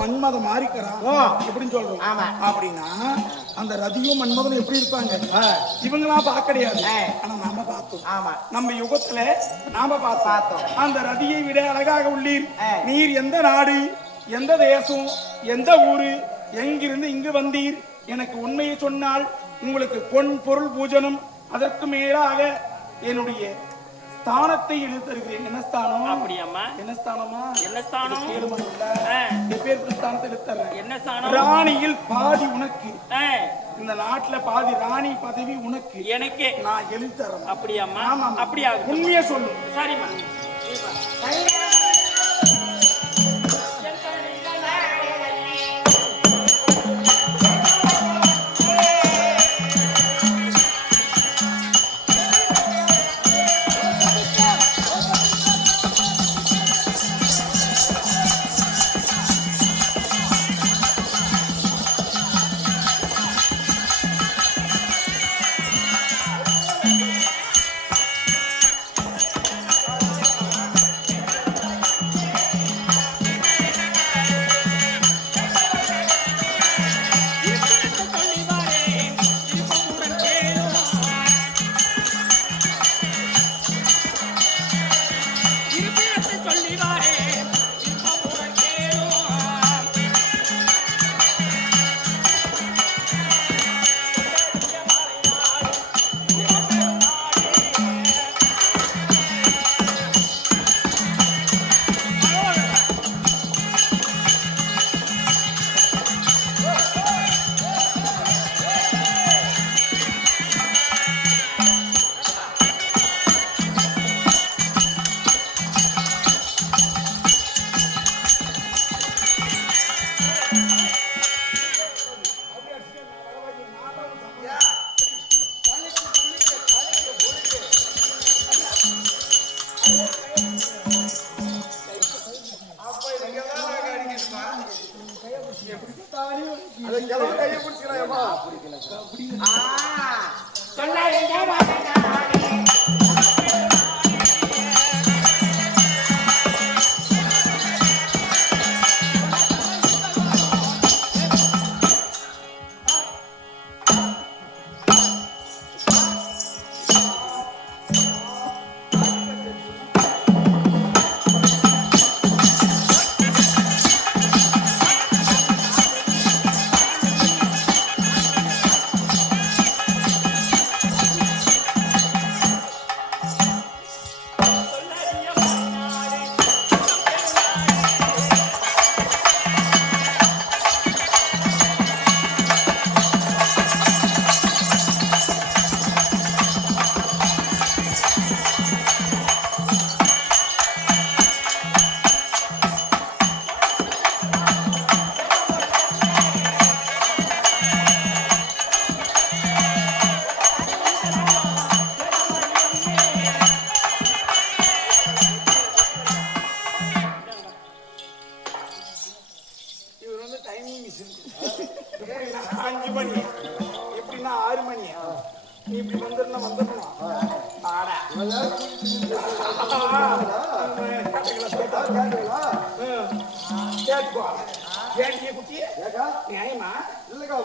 மன்மதன் மாறிக்கிறான் எப்படின்னு சொல்றோம். அப்படின்னா அந்த ரதியும் மன்மதனும் எப்படி இருப்பாங்க இவங்களாம் பார்க்க கிடையாது. ஆனா நாம பார்த்தோம். நம்ம யுகத்துல நாம பார்த்தோம். அந்த ரதியை விட அழகாக உள்ளீர். நீர் எந்த நாடு, எந்த தேசம், எந்த ஊரு, எங்கிருந்து இங்கு வந்தீர்? எனக்கு உண்மையை சொன்னால் உங்களுக்கு பொன் பொருள் பூஜனம், அதற்கு மேலாக என்னுடைய ஸ்தானத்தை எழுத்தருகிறேன். என்ன ஸ்தானம்? அப்படியாம்மா? என்ன ஸ்தானமா? என்ன ஸ்தானம்? எப்பேற்பட்ட ஸ்தானத்தை எழுத்தறேன். என்ன ஸ்தானம்? ராணியில் பாதி உனக்கு, இந்த நாட்டுல பாதி ராணி பதவி உனக்கு, எனக்கு நான் எழுத்தறேன். அப்படியாம்மா? அப்படியா? உண்மையை சொல்லு. சரிம்மா.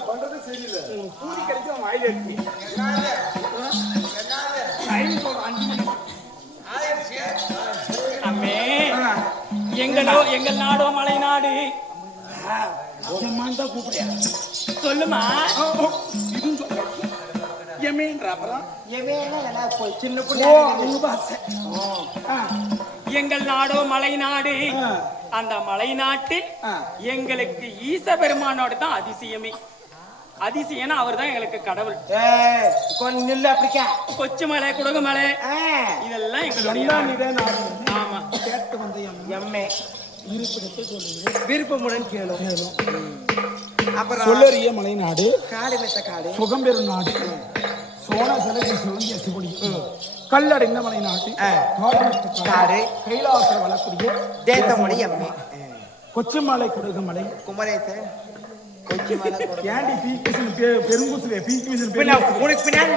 பண்றது சரியில்லை. பூரி கிடைக்கும் வாயில இருக்கு. அம்மே, எங்கள் நாடோ மலை நாடு. தான் கூப்பிடியா சொல்லுமா. இதுவும் சொல்ற எமேன்ற அப்புறம் சின்ன எங்கள் நாடோ மலை நாடு. அந்த மலை நாட்டில் எங்களுக்கு ஈச பெருமானோட தான் அதிசயமே. அதிசயம்னா அவர் தான் எங்களுக்கு கடவுள். கொஞ்சம் நில்லு. அப்படிக்கா கொச்சுமலை, குடகுமலை, இதெல்லாம் எங்களுடைய. ஆமா, கேட்டு வந்த எம்மே இருப்பிடத்தை சொல்லுங்க, விருப்பமுடன் கேளும். அப்புறம் சொல்லறிய மலை நாடு, காடு மெத்த காடு, சுகம் பெறும் நாடு, சோழ சிலை சொல்லி எசுபடி கல்லடைந்த மலை நாட்டு காடு, கைலாசம் வளர்க்கூடிய தேசமொழி எம்மே, கொச்சுமலை, குடகுமலை, குமரேசன், ஏண்டி பீக்கிசன் பெருங்குசுவே பீக்கிசன் உனக்கு பின்னாடி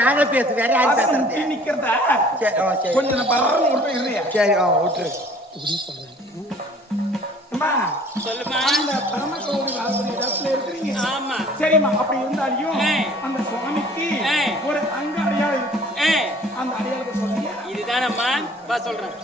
நானே பேசு. வேற யாரும் பேசுறது நிக்கிறதா? கொஞ்சம் பரவாயில்ல விட்டுரு. சரி, விட்டுரு. இப்படி சொல்றேன். அம்மா சொல்லுமா. அந்த பரமக்கோடி வாசல் இடத்துல இருக்கிறீங்க. ஆமா. சரிம்மா, அப்படி இருந்தாலும் அந்த சுவாமிக்கு ஒரு அங்க அடையாளம் இருக்கு. அந்த அடையாளத்தை சொல்லுங்க. இதுதானம்மா, வா சொல்றேன்.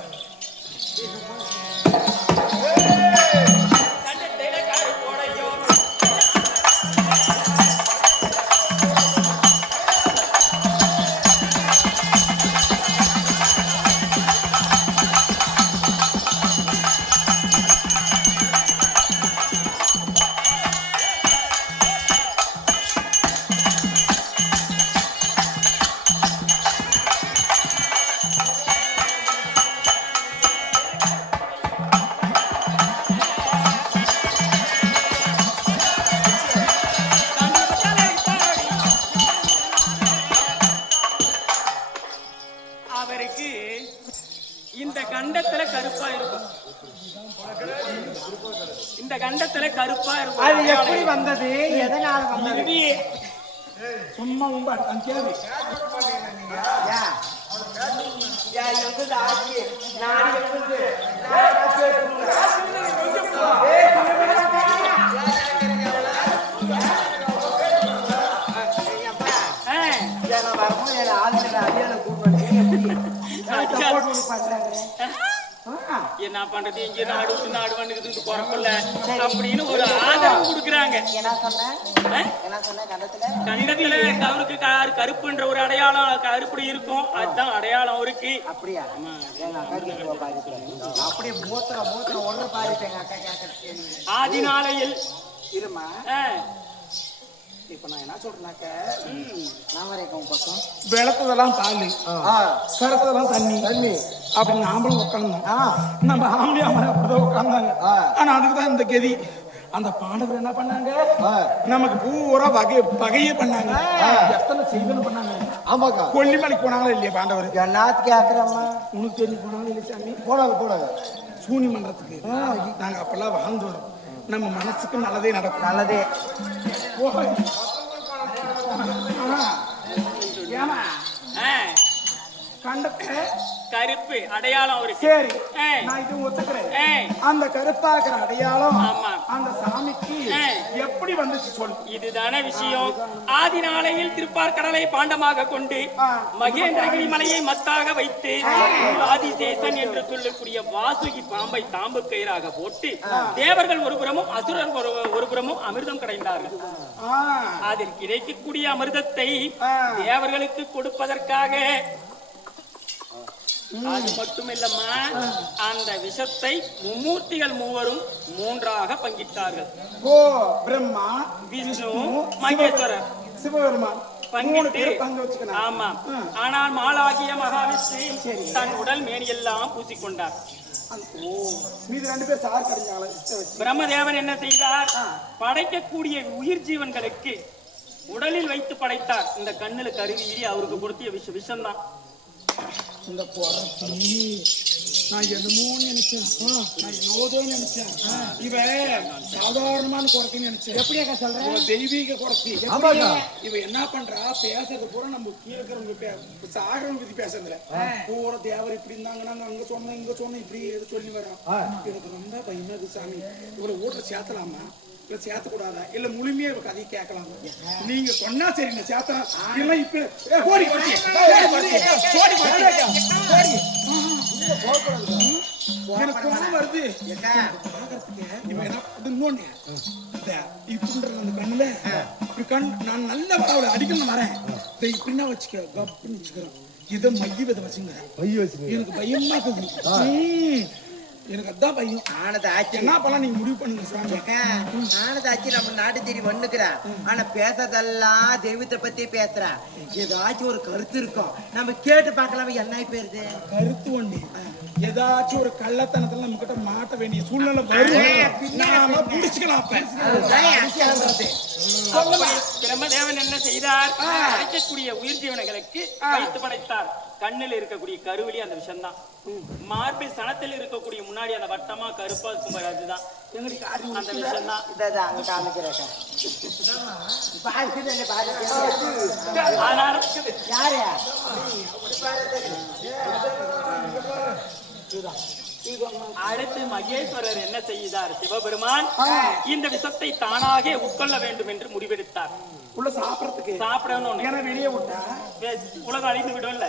அவருக்கு இந்த கண்டத்துல கருப்பா இருக்கும். இந்த கண்டத்துல கருப்பா இருக்கும். அது எப்படி வந்தது, எதனால வந்தது? சும்மா உங்க கேள்வி என்ன பண்றது, இங்க நாடு விட்டு நாடு வந்துக்குது குறப்பில்ல அப்படின்னு ஒரு ஆதரவு கொடுக்குறாங்க. கண்டத்துல அவருக்கு கருப்புன்ற ஒரு அடையாளம் கருப்படி இருக்கும். அதுதான் அடையாளம் அவருக்கு. அப்படியே ஆதிநாளையில் இருமா. இப்ப நான் என்ன சொல்றேன்னாக்க, விளக்குதெல்லாம் பால், கருத்ததெல்லாம் தண்ணி அப்படி நாமளும் உட்காந்தோம். நம்ம ஆம்பளை அம்மா அப்படிதான் உட்காந்தாங்க. ஆனா அதுக்குதான் இந்த கதி. அந்த பாண்டவர் என்ன பண்ணாங்க, நமக்கு பூரா வகையே பண்ணாங்க. எத்தனை செய்தன பண்ணாங்க. ஆமாக்கா, கொல்லிமலைக்கு போனாங்களா இல்லையா பாண்டவர்? என்னத்துக்கு கேக்குறம்மா, உனக்கு தெரிஞ்சு போனாங்க இல்லை சாமி? போனாங்க சூனி மன்றத்துக்கு. நாங்க அப்பெல்லாம் வாழ்ந்து வரோம். நம்ம மனசுக்கு நல்லதே நடக்கும். நல்லதே. ஏமா கண்டத்தை கருப்பு அடையாளம் அவருக்கு. சரி, நான் இது ஒத்துக்கிறேன். அந்த கருப்பாக்குற அடையாளம் அந்த சாமிக்கு எப்படி வந்துச்சு சொல்லு. இதுதானே விஷயம். ஆதி நாளையில் திருப்பார்கடலை பாண்டமாக கொண்டு மகேந்திரகிரி மலையை மத்தாக வைத்து ஆதிசேஷன் என்று சொல்லக்கூடிய வாசுகி பாம்பை தாம்பு கயிறாக போட்டு தேவர்கள் ஒருபுறமும் அசுரர் ஒருபுறமும் அமிர்தம் கடைந்தார்கள். அதில் கிடைக்கக்கூடிய அமிர்தத்தை தேவர்களுக்கு கொடுப்பதற்காக, அது மட்டுமில்லம்மா, அந்த விஷத்தை மும்மூர்த்திகள் மூவரும் மூன்றாக பங்கிட்டார்கள். ஓ, பிரம்மா, விஷ்ணு, மகேஸ்வரர், சிவபெருமான் பங்கிட்டு. ஆமா. ஆனால் மாலாகிய மகாவிஷ்ணு தன் உடல் மேனியெல்லாம் பூசிக்கொண்டார். பிரம்மதேவன் என்ன செய்தார், படைக்கக்கூடிய உயிர் ஜீவன்களுக்கு உடலில் வைத்து படைத்தார். இந்த கண்ணுல கருவி அவருக்கு கொடுத்திய விஷம் தான். இந்த பொறத்தி நான் என்னமோ நினைச்சேன், நான் யோதோ நினைச்சேன். இவ சாதாரணமான குறத்தின்னு நினைச்சேன். எப்படியா சொல்றேன், தெய்வீக குறத்தி. இவ என்ன பண்றா, பேசுறது பூரா நம்ம கேட்கறவங்க சாகரவங்க பத்தி பேசுறதுல பூரா தேவர் இப்படி இருந்தாங்க, நாங்க அங்க சொன்னோம் இங்க சொன்னோம் இப்படி எது சொல்லி வரோம். எனக்கு ரொம்ப பயமா இருக்கு சாமி. இவ்வளவு ஊட்ட சேர்த்தலாமா இல்ல சேர்த்த கூடாதா, இல்ல முழுமையா இவ கதையை கேட்கலாம்? நீங்க சொன்னா சரி, நான் சேர்த்தலாம். இல்ல இப்ப எனக்கு கோபம் வருது. இவன் என்ன இன்னொன்னு இப்படின்ற அந்த கண்ணுல இப்படி கண் நான் நல்ல அவளை அடிக்கணும் வரேன். இப்படின்னா வச்சுக்க கப்புன்னு வச்சுக்கிறேன். இதை மைய விதை வச்சுங்க. எனக்கு பயமா இருக்குது. எனக்கு அதான் பையன். ஆனது ஆச்சு என்ன பண்ணலாம் நீங்க முடிவு பண்ணுங்க சாமி. ஆனது ஆச்சு, நம்ம நாட்டு தேடி வந்துக்கிறேன். ஆனா பேசுறதெல்லாம் தெய்வத்தை பத்தி பேசுறேன். ஏதாச்சும் ஒரு கருத்து இருக்கும், நம்ம கேட்டு பார்க்கலாம். என்ன போயிருது கருத்து ஒண்ணு, ஏதாச்சும் ஒரு கள்ளத்தனத்துல நம்ம கிட்ட மாட்ட வேண்டிய சூழ்நிலை வரும். நாம புடிச்சுக்கலாம். பிரம்மதேவன் என்ன செய்தார், படைக்கக்கூடிய உயிர் ஜீவனைகளுக்கு வைத்து படைத்தார். கண்ணில் இருக்கக்கூடிய கருவிலி அந்த விஷயம் தான். மார்பில் சனத்தில் இருக்கக்கூடிய முன்னாடி அந்த வட்டமா கருப்பா இருக்கும், அதுதான் அந்த விஷயம் தான். அடுத்து மகேஸ்வரர் என்ன செய்தார்? சிவபெருமான் இந்த விஷத்தை தானாக உட்கொள்ள வேண்டும் என்று முடிவெடுத்தார். உள்ள சாப்பிடறதுக்கு சாப்பிடணும். ஏன்னா வெளியே விட்டா உலகம் அழிந்து விடும்ல,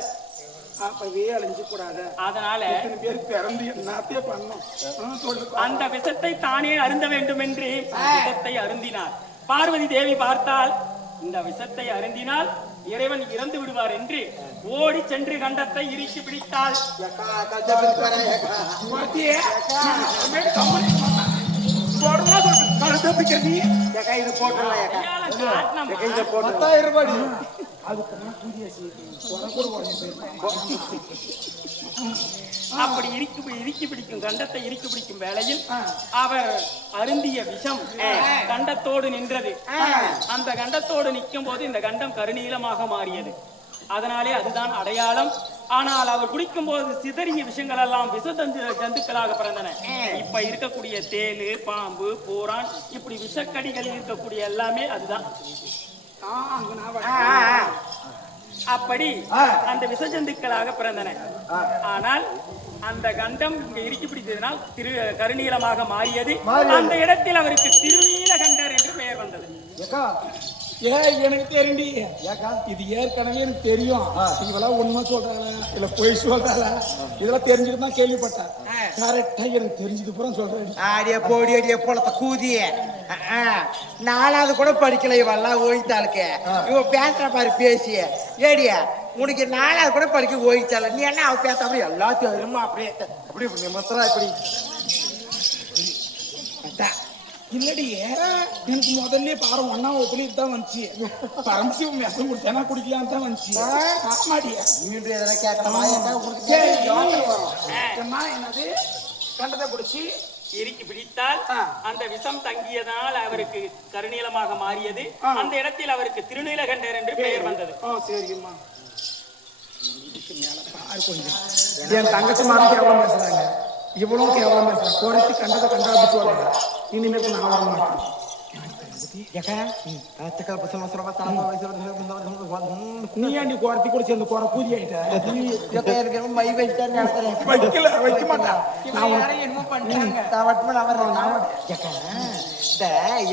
அப்பவே அழிஞ்சு கூடாது. அதனால பேர் பிறந்து என்னத்தையே பண்ணும். அந்த விஷத்தை தானே அருந்த வேண்டும் என்று விஷத்தை அருந்தினார். பார்வதி தேவி பார்த்தால் இந்த விஷத்தை அருந்தினால் இறைவன் இறந்து விடுவார் என்று ஓடி சென்று கண்டத்தை இறுக்கி பிடித்தாள். அப்படி இறுக்கி பிடிக்கும் கண்டத்தை இறுக்கி பிடிக்கும் வேளையில் அவர் அருந்திய விஷம் கண்டத்தோடு நின்றது. அந்த கண்டத்தோடு நிற்கும் போது இந்த கண்டம் கருநீலமாக மாறியது. அதனாலே அதுதான் அடையாளம். ஆனால் அவர் குடிக்கும் போது சிதறிய விஷயங்கள் எல்லாம் விஷ ஜந்துக்களாக பிறந்தன. இப்ப இருக்கக்கூடிய தேளு, பாம்பு, பூரான், இப்படி விஷக்கடிகள் இருக்கக்கூடிய எல்லாமே அதுதான். அப்படி அந்த விஷஜந்துக்களாக பிறந்தன. ஆனால் அந்த கண்டம் இங்க இறுக்கி பிடித்ததனால் கருநீலமாக மாறியது. அந்த இடத்தில் அவருக்கு திருநீலகண்டர் என்று பெயர் வந்தது. எனக்கு தெரியுண்டி, இது ஏற்கனவே எனக்கு தெரியும். இதெல்லாம் உண்மை சொல்றாங்களா இல்ல பொய் சொல்றாங்களா இதெல்லாம் தெரிஞ்சுட்டு தான் கேள்விப்பட்டேன். கரெக்டா எனக்கு தெரிஞ்சது பூரா சொல்றேன். ஆடிய போடி அடிய போலத்த கூதிய 4வது கூட படிக்கல இவெல்லாம் ஓய்த்தாளுக்கு. இவ பேசுற பாரு பேசிய ஏடிய உனக்கு 4வது கூட படிக்க ஓய்த்தால. நீ என்ன அவ பேச அப்படி எல்லாத்தையும் வருமா அப்படியே அப்படி மொத்தம் இப்படி இல்லடி எனக்கு முதல்ல பாரு 1ஆம் வகுப்புல தான் வந்துச்சு. பரமசிவம் விஷம் குடிச்சா குடிக்கலான்னு தான் வந்துச்சு. ஆமாடியா மீண்டும் எதனா கேட்கணுமா? என்னது கண்டத்தை குடிச்சு இறுக்கி பிடித்தால் அந்த விஷம் தங்கியதால் அவருக்கு கருநீலமாக மாறியது. அந்த இடத்தில் அவருக்கு திருநீலகண்டர் என்று பெயர் வந்தது. சரிம்மா. என் தங்கச்சி மாதிரி கேவலம் பேசுறாங்க, இவ்வளவு கேவலம் பேசுறாங்க. குறைச்சி கண்டதை கண்டாபிச்சு வர்றாங்க. இனிமேல் நான் வர மாட்டேன். நீ ஏன் நீ குறைச்சி குடிச்சு அந்த குறை பூஜை ஆயிட்ட மை வச்சுட்டான்னு வைக்க மாட்டேன்.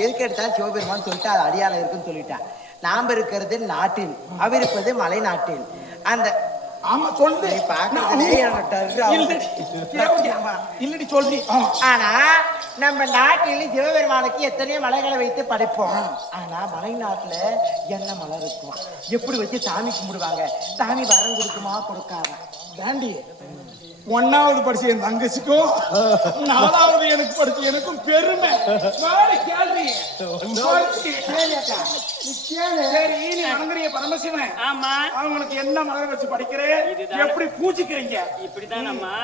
எதுக்கு எடுத்தாலும் சிவபெருமான் சொல்லிட்டு அது அடியாளம் இருக்குன்னு சொல்லிட்டான். நாம் இருக்கிறது நாட்டில், அவர் இருப்பது மலை நாட்டில். அந்த ஆமா சொல்லு இல்லடி சொல்றி. ஆனா நம்ம நாட்டில் சிவபெருமானுக்கு எத்தனையோ மலைகளை வைத்து படைப்போம். ஆனா மலை நாட்டுல என்ன மலை இருக்கும்? எப்படி வச்சு சாமி கும்பிடுவாங்க? சாமி வரம் கொடுக்குமா கொடுக்காத? தாண்டி 1ஆவது படிச்ச என் தங்கச்சிக்கும் 4ஆவது எனக்கு படிச்ச எனக்கும் பெருமை. சரி நீ வணங்குறிய பரமசிவன். ஆமா. அவங்களுக்கு என்ன மலர் வச்சு படிக்கிறேன், எப்படி பூஜிக்கிறீங்க? இப்படிதான் அம்மா.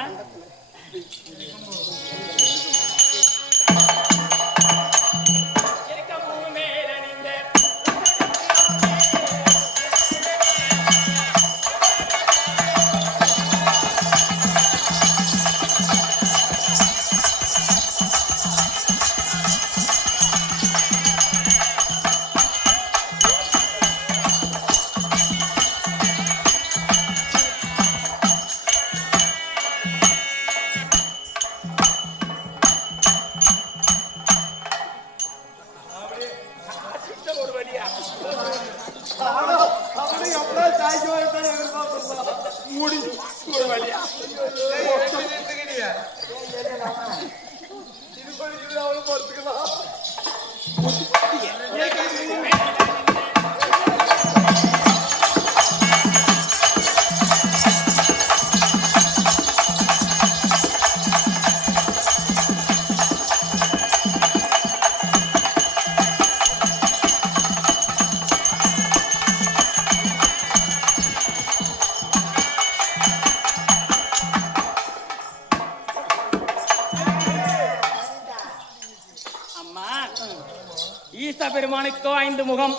பெருமானுக்கோ 5 முகம்,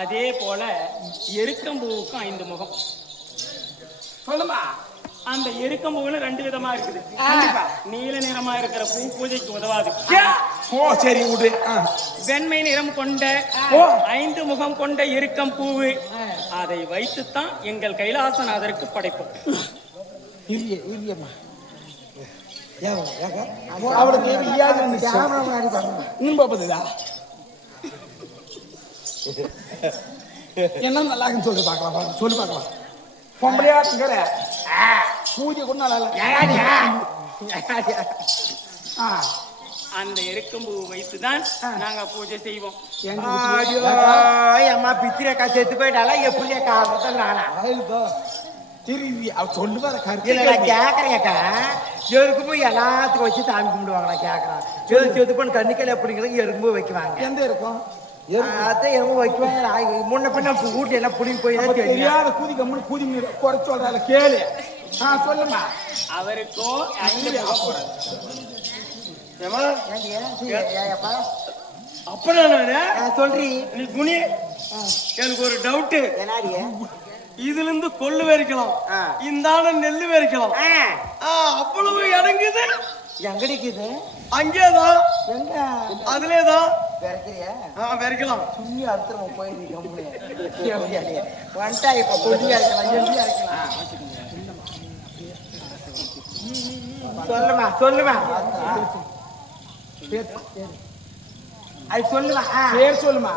அதே போல எருக்கம்பூவுக்கும் 5 முகம். சொல்லுமா. அந்த எருக்கம்பூவுல 2 விதமா இருக்குது. நீல நிறமா இருக்கிற பூ பூஜைக்கு உதவாது. சரி விடு. வெண்மை நிறம் கொண்ட 5 முகம் கொண்ட எருக்கம் பூவு, அதை வைத்துத்தான் எங்கள் கைலாசநாதருக்கு படைப்போம். அவளுக்கு வியாதி வந்துச்சு இன்னும் பாப்பதுதா என்ன நல்லா இருக்குன்னு சொல்லி பார்க்கலாம் சொல்லி பார்க்கலாம் பொம்பளையாட்டுங்கிற பூஜை கூட நல்லா அந்த எருக்கம்பூ வைத்துதான் நாங்க பூஜை செய்வோம். அம்மா பித்திரக்கா செத்து போயிட்டாலா எப்படி காரணத்தில் நானா சொல்லுவார கேக்குறேன்க்கா எருக்கும்பு எல்லாத்துக்கும் வச்சு சாமி கும்பிடுவாங்க. நான் கேக்குறேன் செத்து பண்ண கண்ணிக்கல அப்படிங்கிறது எருக்கும்பு வைக்குவாங்க. எந்த இருக்கும் அதான் எரும்பு வைக்குவாங்க. முன்ன பின்ன ஊட்டி எல்லாம் புடிங்கி போய் தெரியாத கூதி கம்மனு கூதி குறைச்சு சொல்றால கேளு. சொல்லுமா அவருக்கும் அப்புறம் சொல்றீ நீ குனி. எனக்கு ஒரு டவுட். இதுல இருந்து கொள்ளு வெறிக்கலாம், இந்த நெல்லு வெறிக்கலாம். அவ்வளவு இறங்குது. எங்கடிக்குது? அங்கேதான். எங்க? அதுலேதான் வெறிக்கிறியா? வெறிக்கலாம். சுண்ணி அறுத்துறோம் போயிருக்கீங்க வந்துட்டா இப்ப கொடியா இருக்கலாம், எள்ளியா இருக்கலாம். சொல்லுமா சொல்லுமா அது சொல்லுமா பேர் சொல்லுமா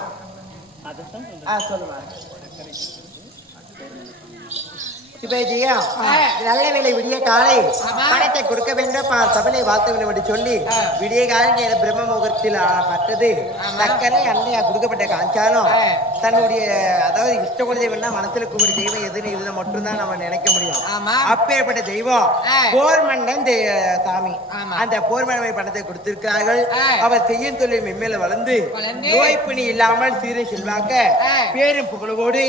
சொல்லுமா. சிவஜியம் நல்ல வேலை விடிய காலை பணத்தை கொடுக்க வேண்டும் சபனை வாழ்த்துக்களை விட்டு சொல்லி விடிய காலை பிரம்ம முகத்தில் பட்டது சக்கரை அன்னையா கொடுக்கப்பட்ட காஞ்சாலும் தன்னுடைய அதாவது இஷ்ட குல தெய்வம்னா மனசுல கூடிய தெய்வம் எதுன்னு இதுல மட்டும்தான் நம்ம நினைக்க முடியும். அப்பேற்பட்ட தெய்வம் போர்மன்னன் சாமி அந்த போர்மன்னை பணத்தை கொடுத்திருக்கிறார்கள். அவர் செய்யும் தொழில் மென்மேல வளர்ந்து நோய் பிணி இல்லாமல் சீரை செல்வாக்க பேரும் புகழோடு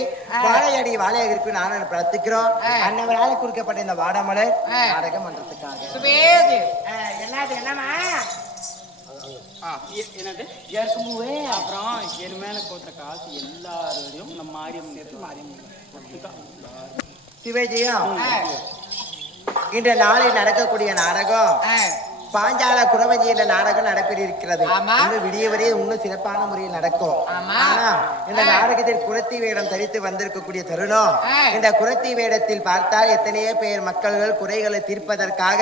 வாழையடி வாழையாக இருக்கு நானும் பிரார்த்திக்கிறோம். அன்னவரால குறிக்கப்பட்ட இந்த வாடாமலர் நாடகம் பண்றதுக்காக என்னது என்னமா என்னது ஏற்கனவே அப்புறம் என் மேல போட்ட காசு எல்லாரோடையும் நம்ம மாரியம் நேரத்தில் மாரியம் சிவஜியம் இன்று நாளில் நடக்கக்கூடிய நாடகம் பாஞ்சால குறவஞ்சி என்ற நாடகம் நடைபெற இருக்கிறது. இன்னும் விடிய வரையே இன்னும் சிறப்பான முறையில் நடக்கும். ஆனா இந்த நாடகத்தில் குரத்தி வேடம் தரித்து வந்திருக்கக்கூடிய தருணம் இந்த குரத்தி வேடத்தில் பார்த்தால் எத்தனையோ பேர் மக்கள்கள் குறைகளை தீர்ப்பதற்காக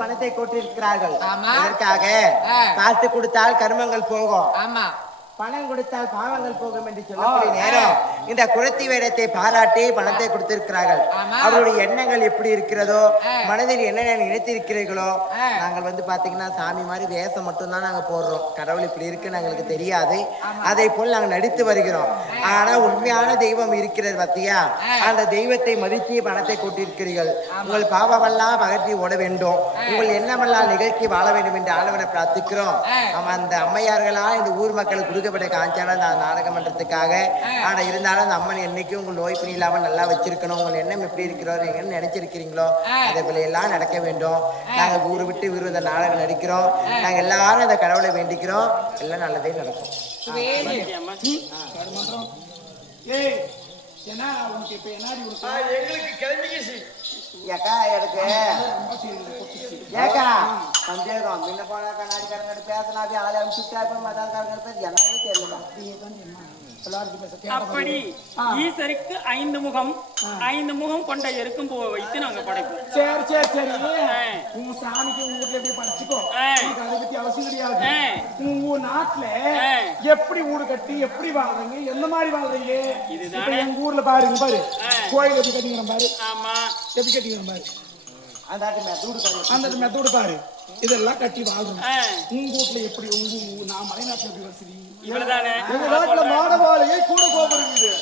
பணத்தை கொட்டிருக்கிறார்கள். இதற்காக காசு கொடுத்தால் கர்மங்கள் போகும், பணம் கொடுத்தால் பாவங்கள் போகும் என்று சொல்லக்கூடிய நேரம் இந்த குரத்தி வேடத்தை பாராட்டி பணத்தை கொடுத்திருக்கிறார்கள். அவருடைய எண்ணங்கள் எப்படி இருக்கிறதோ மனதில் என்னென்ன நினைத்திருக்கிறீர்களோ நாங்கள் பாத்தீங்கன்னா சாமி மாதிரி வேஷம் மட்டும்தான் நாங்க போடுறோம். கடவுள் இப்படி இருக்கு எங்களுக்கு தெரியாது. அதை போல் நாங்கள் நடித்து வருகிறோம். ஆனா உண்மையான தெய்வம் இருக்கிறது பத்தியா, அந்த தெய்வத்தை மதித்து பணத்தை கொட்டிருக்கிறீர்கள். உங்கள் பாவமெல்லாம் பகற்றி ஓட வேண்டும், உங்கள் எண்ணமெல்லாம் நிகழ்ச்சி வாழ வேண்டும் என்று ஆளவனை பிரார்த்திக்கிறோம். அந்த அம்மையார்களா இந்த ஊர் மக்களுக்கு கொடுக்க காஞ்சான நாடகம் பண்றதுக்காக. ஆனா இருந்தாலும் அந்த அம்மன் என்னைக்கும் உங்க நோய் பிணி இல்லாம நல்லா வச்சிருக்கணும். உங்க எண்ணம் எப்படி இருக்கிறோம், நீங்க என்ன நினைச்சிருக்கிறீங்களோ அதே போல எல்லாம் நடக்க வேண்டும். நாங்க ஊரு விட்டு வீடு இந்த நாடகம் நடிக்கிறோம். நாங்க எல்லாரும் அந்த கடவுளை வேண்டிக்கிறோம். எல்லாம் நல்லதே நடக்கும். ஏக்கா எனக்கு ஏக்கா சந்தேகம் முன்ன போன கண்ணாடிக்காரங்க பேசினா ஆளை அனுப்பிச்சுட்டா இப்ப மதாக்காரங்க பேச எல்லாமே தெரியல. அப்படி ஈசருக்கு 5 முகம் 5 முகம் கொண்ட எருக்கும் பூவை வைத்து நாங்க படைப்போம். சரி சரி சரி உங்க சாமிக்கு உங்க வீட்டுல எப்படி படைச்சுக்கோ, அதை பத்தி அவசியம் கிடையாது. உங்க நாட்டுல எப்படி வீடு கட்டி எப்படி வாழ்றீங்க, எந்த மாதிரி வாழ்றீங்க? இதுதான் எங்க ஊர்ல பாருங்க பாரு, கோயில் எப்படி கட்டிக்கிறோம் பாரு. ஆமா எப்படி கட்டிக்கிறோம் பாரு, அந்த மெத்தோடு பாரு. இதெல்லாம் கட்டி வாழ்றோம். உங்க வீட்டுல எப்படி உங்க நான் மலைநாட்டுல எப்படி வசதி? இவ்வளவுதானே எங்க நாட்டுல மாடவாளையே கூட கோபம் இருக்குது.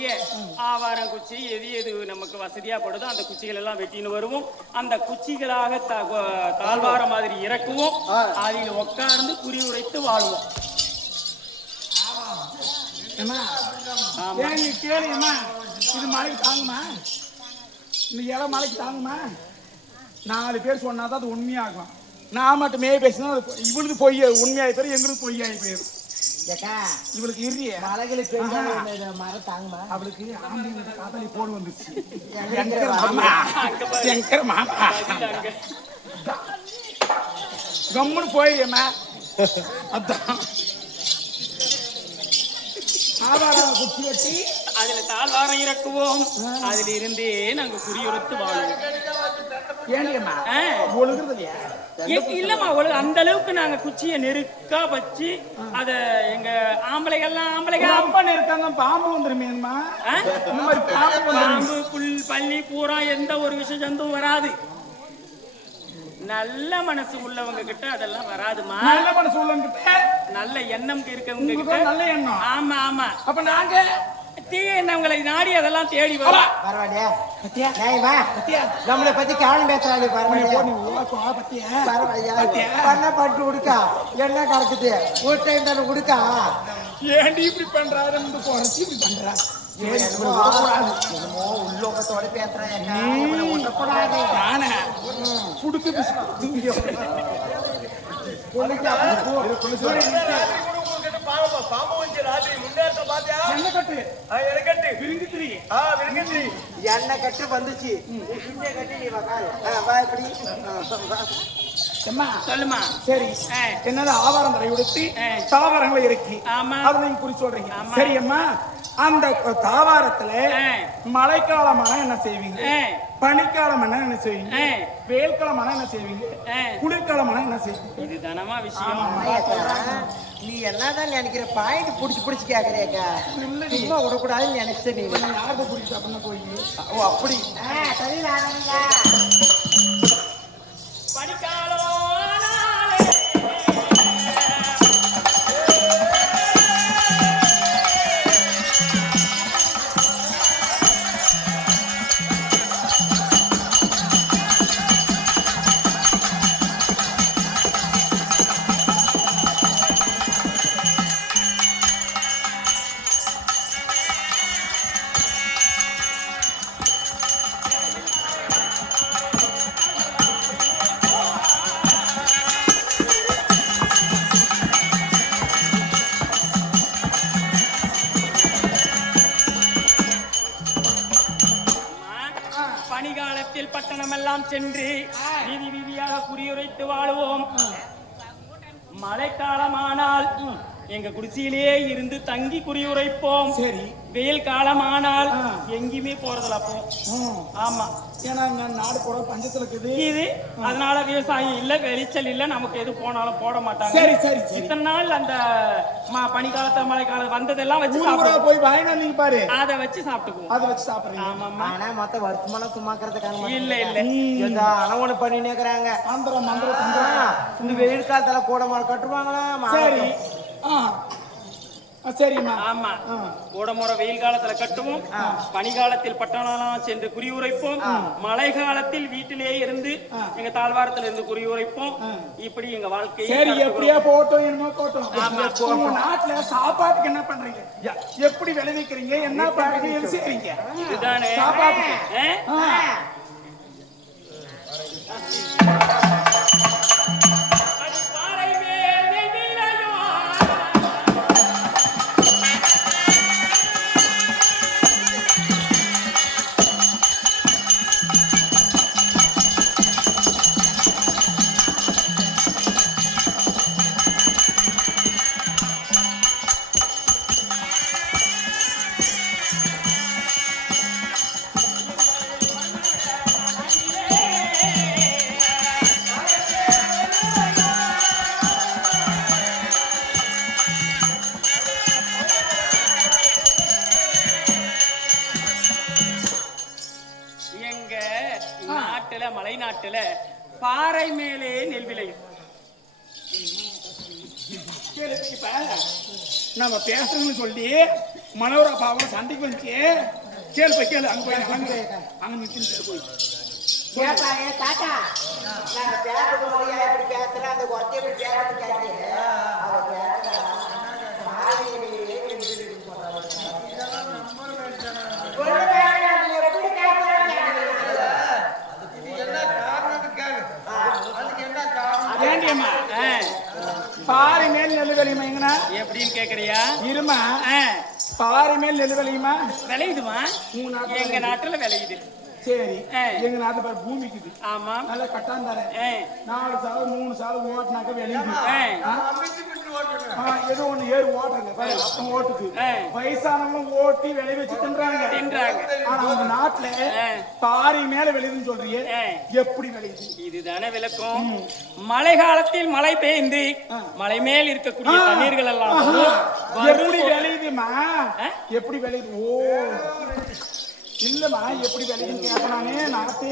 வழியே ஆவாரம் குச்சி எது எது நமக்கு வசதியா படுதோ அந்த குச்சிகள் எல்லாம் வெட்டின்னு வருவோம். அந்த குச்சிகளாக தாழ்வார மாதிரி இறக்குவோம். அதில் உட்கார்ந்து குறி உரைத்து வாழ்வோம். ஏன் நீ கேளுமா, இது மலைக்கு தாங்குமா? இந்த இடம் மலைக்கு தாங்குமா? 4 பேர் சொன்னாதான் அது உண்மையாகும். நான் மட்டுமே பேசினா இவளுக்கு பொய் உண்மையாகி போயிடும், எங்களுக்கு பொய்யாகி போயிடும். இவளுக்கு இறிய மலைகளுக்கு மரம் தாங்குமா? அவளுக்கு ஆம்பளை காதலி போன் வந்துச்சு. எங்கர மாமா கம்முன்னு போயிருமா? அதான் ஆவாரம் குச்சி வெட்டி அதுல தாழ்வாரம் இறக்குவோம். அதில் இருந்தே நாங்க குறியுறுத்து வாழ்வோம். ஏன்டியம்மா ஒழுகுறது இல்லையா? இல்லம்மா, அந்த அளவுக்கு நாங்க குச்சியை நெருக்கா வச்சு அத எங்க ஆம்பளைகள் அப்பா நெருக்காங்க பாம்பு வந்துருமேம்மா. இந்த மாதிரி பாம்பு புல் பள்ளி பூரா எந்த ஒரு விஷம் வராது. நல்ல மனசு உள்ளவங்க கிட்ட அதெல்லாம் வராதுமா. நல்ல மனசு உள்ளவங்க கிட்ட, நல்ல எண்ணம் இருக்கவங்க கிட்ட நல்ல எண்ணம். ஆமா ஆமா. அப்ப நாங்க தீய எண்ணங்களை நாடி அதெல்லாம் தேடி வரும். பரவாயில்லையா? நம்மளை பத்தி காலம் பேசுறாங்க. பண்ண பட்டு உடுக்கா என்ன கிடக்குது ஒரு டைம் தானே உடுக்கா. ஏன்டி இப்படி பண்றாரு? இப்படி பண்றா உள்ளோகத்தோட பேசுறேன். நானே புடுக்கு எண்ணெய் கட்டு வந்துச்சு. சொல்லுமா. சரி, என்னது ஆவாரம் தரை உடுத்தி தாவரங்களை இறக்கி அதை நீங்க குறி சொல்றீங்க. சரி அம்மா, அந்த தாவாரத்துல மழைக்காலமான என்ன செய்வீங்க? பனிக்காலமான என்ன செய்வீங்க? வெயில் காலமான என்ன செய்வீங்க? குளிர்காலமான என்ன செய்வீங்க? இதுதானமா விஷயம். நீ என்னதான் நினைக்கிற? பாயிண்ட் புடிச்சு கேக்குறேக்கா. சும்மா விடக்கூடாதுன்னு நினைச்சேன். நீ யாருக்கு பிடிச்சி அப்படின்னா போய் ஓ அப்படி பனிகாலத்தில் பட்டணமெல்லாம் சென்று வீதி வீதியாக குறியுரைத்து வாழுவோம். மழைக்காலமானால் எங்க குடிசையிலேயே இருந்து தங்கி குறியுரைப்போம். சரி. வெயில் காலமானால் எங்கேயுமே போறதில்ல. அப்போ ஆமா, ஏன்னா நாடு போட பஞ்சத்துல இருக்குது. அதனால விவசாயம் இல்ல, வெளிச்சல் இல்ல, நமக்கு எது போனாலும் போட மாட்டாங்க. சரி சரி. இத்தனை நாள் அந்த பனிக்காலத்துல மழைக்காலம் வந்ததெல்லாம் வச்சு போய் வாங்கினா பாரு, அதை வச்சு சாப்பிட்டுக்குவோம். அதை வச்சு சாப்பிடுறீங்க. ஆமா. ஆனா மத்த வருஷமெல்லாம் சும்மாக்கிறதுக்காக இல்ல இல்ல அளவணு பண்ணினே இருக்கிறாங்க. இந்த மந்திரம் வெயில் காலத்துல கூட மரம் கட்டுவாங்களா? சரி. சரிம்மா. ஆமா, கோடமுறை வெயில் காலத்துல கட்டுவோம். பனிகாலத்தில் பட்டணம் சென்று குறியுரைப்போம். மழை காலத்தில் வீட்டிலேயே இருந்து எங்க தாழ்வாரத்துல இருந்து குறியுரைப்போம். இப்படி எங்க வாழ்க்கை. சரி, எப்படியா போட்டோம், என்னமோ போட்டோம். நாட்டுல சாப்பாட்டுக்கு என்ன பண்றீங்க? எப்படி விளைவிக்கிறீங்க? என்ன பண்றீங்க? எது செய்றீங்க? இதுதானே சாப்பாட்டுக்கு. மலை நாட்டுல பாறை மேலே நெல் விளையும். நம்ம பேசுறோம்னு சொல்லி மனோரா பாவம் சண்டைக்கு வந்துச்சு. கேளு போய் கேளு, அங்க போய் அங்க நிறுத்தி போய் கேட்டாங்க தாத்தா நான் பேசும்போது எப்படி பேசுறேன் அந்த ஒருத்தி எப்படி பேசுறேன்னு கேட்டீங்க. ஏண்டியம்மா பாரி மேல் நெல் விளையுமா எங்கண்ணா எப்படின்னு கேக்குறியா? இருமா பாரி மேல் நெல் விளையுமா? விளையுதுமா, எங்க நாட்டுல விளையுது. சரி, எங்க நாட்டுல பாரு பூமிக்குது. ஆமா, நல்ல கட்டாந்தார 4 சால் 3 சால் ஓட்டினாக்க விளையுது. ஏதோ ஒண்ணு ஏறு ஓட்டுறாங்க பாரு, அப்ப ஓட்டுது. வயசானவங்க ஓட்டி விளை வச்சு தின்றாங்க. ஆனா அவங்க நாட்டுல பாரி மேல விளையுதுன்னு சொல்றீங்க, எப்படி விளையுது? இதுதானே விளக்கம். மழை காலத்தில் மழை பெய்ந்து மலை மேல் இருக்கக்கூடிய தண்ணீர்கள் எல்லாம் எப்படி விளையுதுமா? எப்படி விளையுது? ஓ இல்லம்மா, எப்படி விளையுதுன்னு கேட்டானே, நாட்டு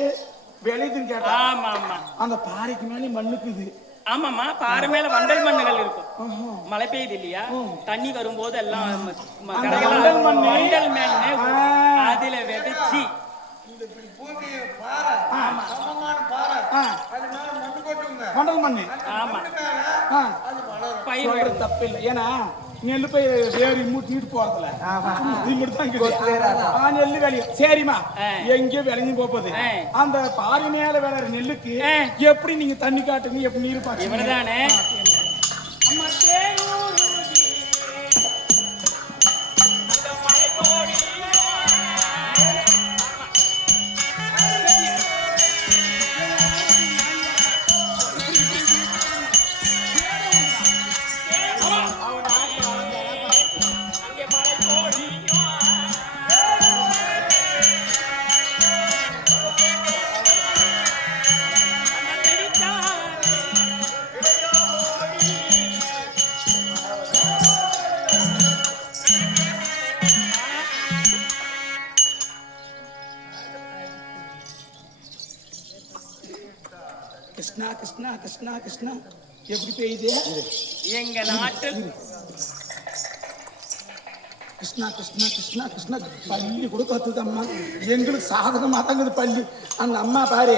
விளையுதுன்னு கேட்டா. ஆமா ஆமா, அந்த பாறைக்கு மேலே மண்ணுக்குது. ஆமாமா, பாறை மேல வண்டல் மண்ணுகள் இருக்கும். மழை பெய்யுது இல்லையா, தண்ணி வரும்போது எல்லாம் வண்டல் மண்ணு அதுல விதைச்சி வண்டல் மண்ணு. ஆமா, பயிர் தப்பு இல்லை. ஏன்னா நெல்லு பயிர் வேறு மூட்டிட்டு போறதுல நெல்லு விளையும். சரிம்மா, எங்கேயோ விளைஞ்சு போகுது. அந்த பாறை மேல விளையிற நெல்லுக்கு எப்படி நீங்க தண்ணி காட்டுங்க, எப்படி நீர் பாட்டு? இவர்தானே கிருஷ்ணா கிருஷ்ணா கிருஷ்ணா கிருஷ்ணா எப்படி பெய்யுது எங்க நாட்டு? கிருஷ்ணா கிருஷ்ணா கிருஷ்ணா கிருஷ்ணா பள்ளி கூட கத்துது அம்மா. எங்களுக்கு சாதகமா தாங்குது பள்ளி. அந்த அம்மா பாரு,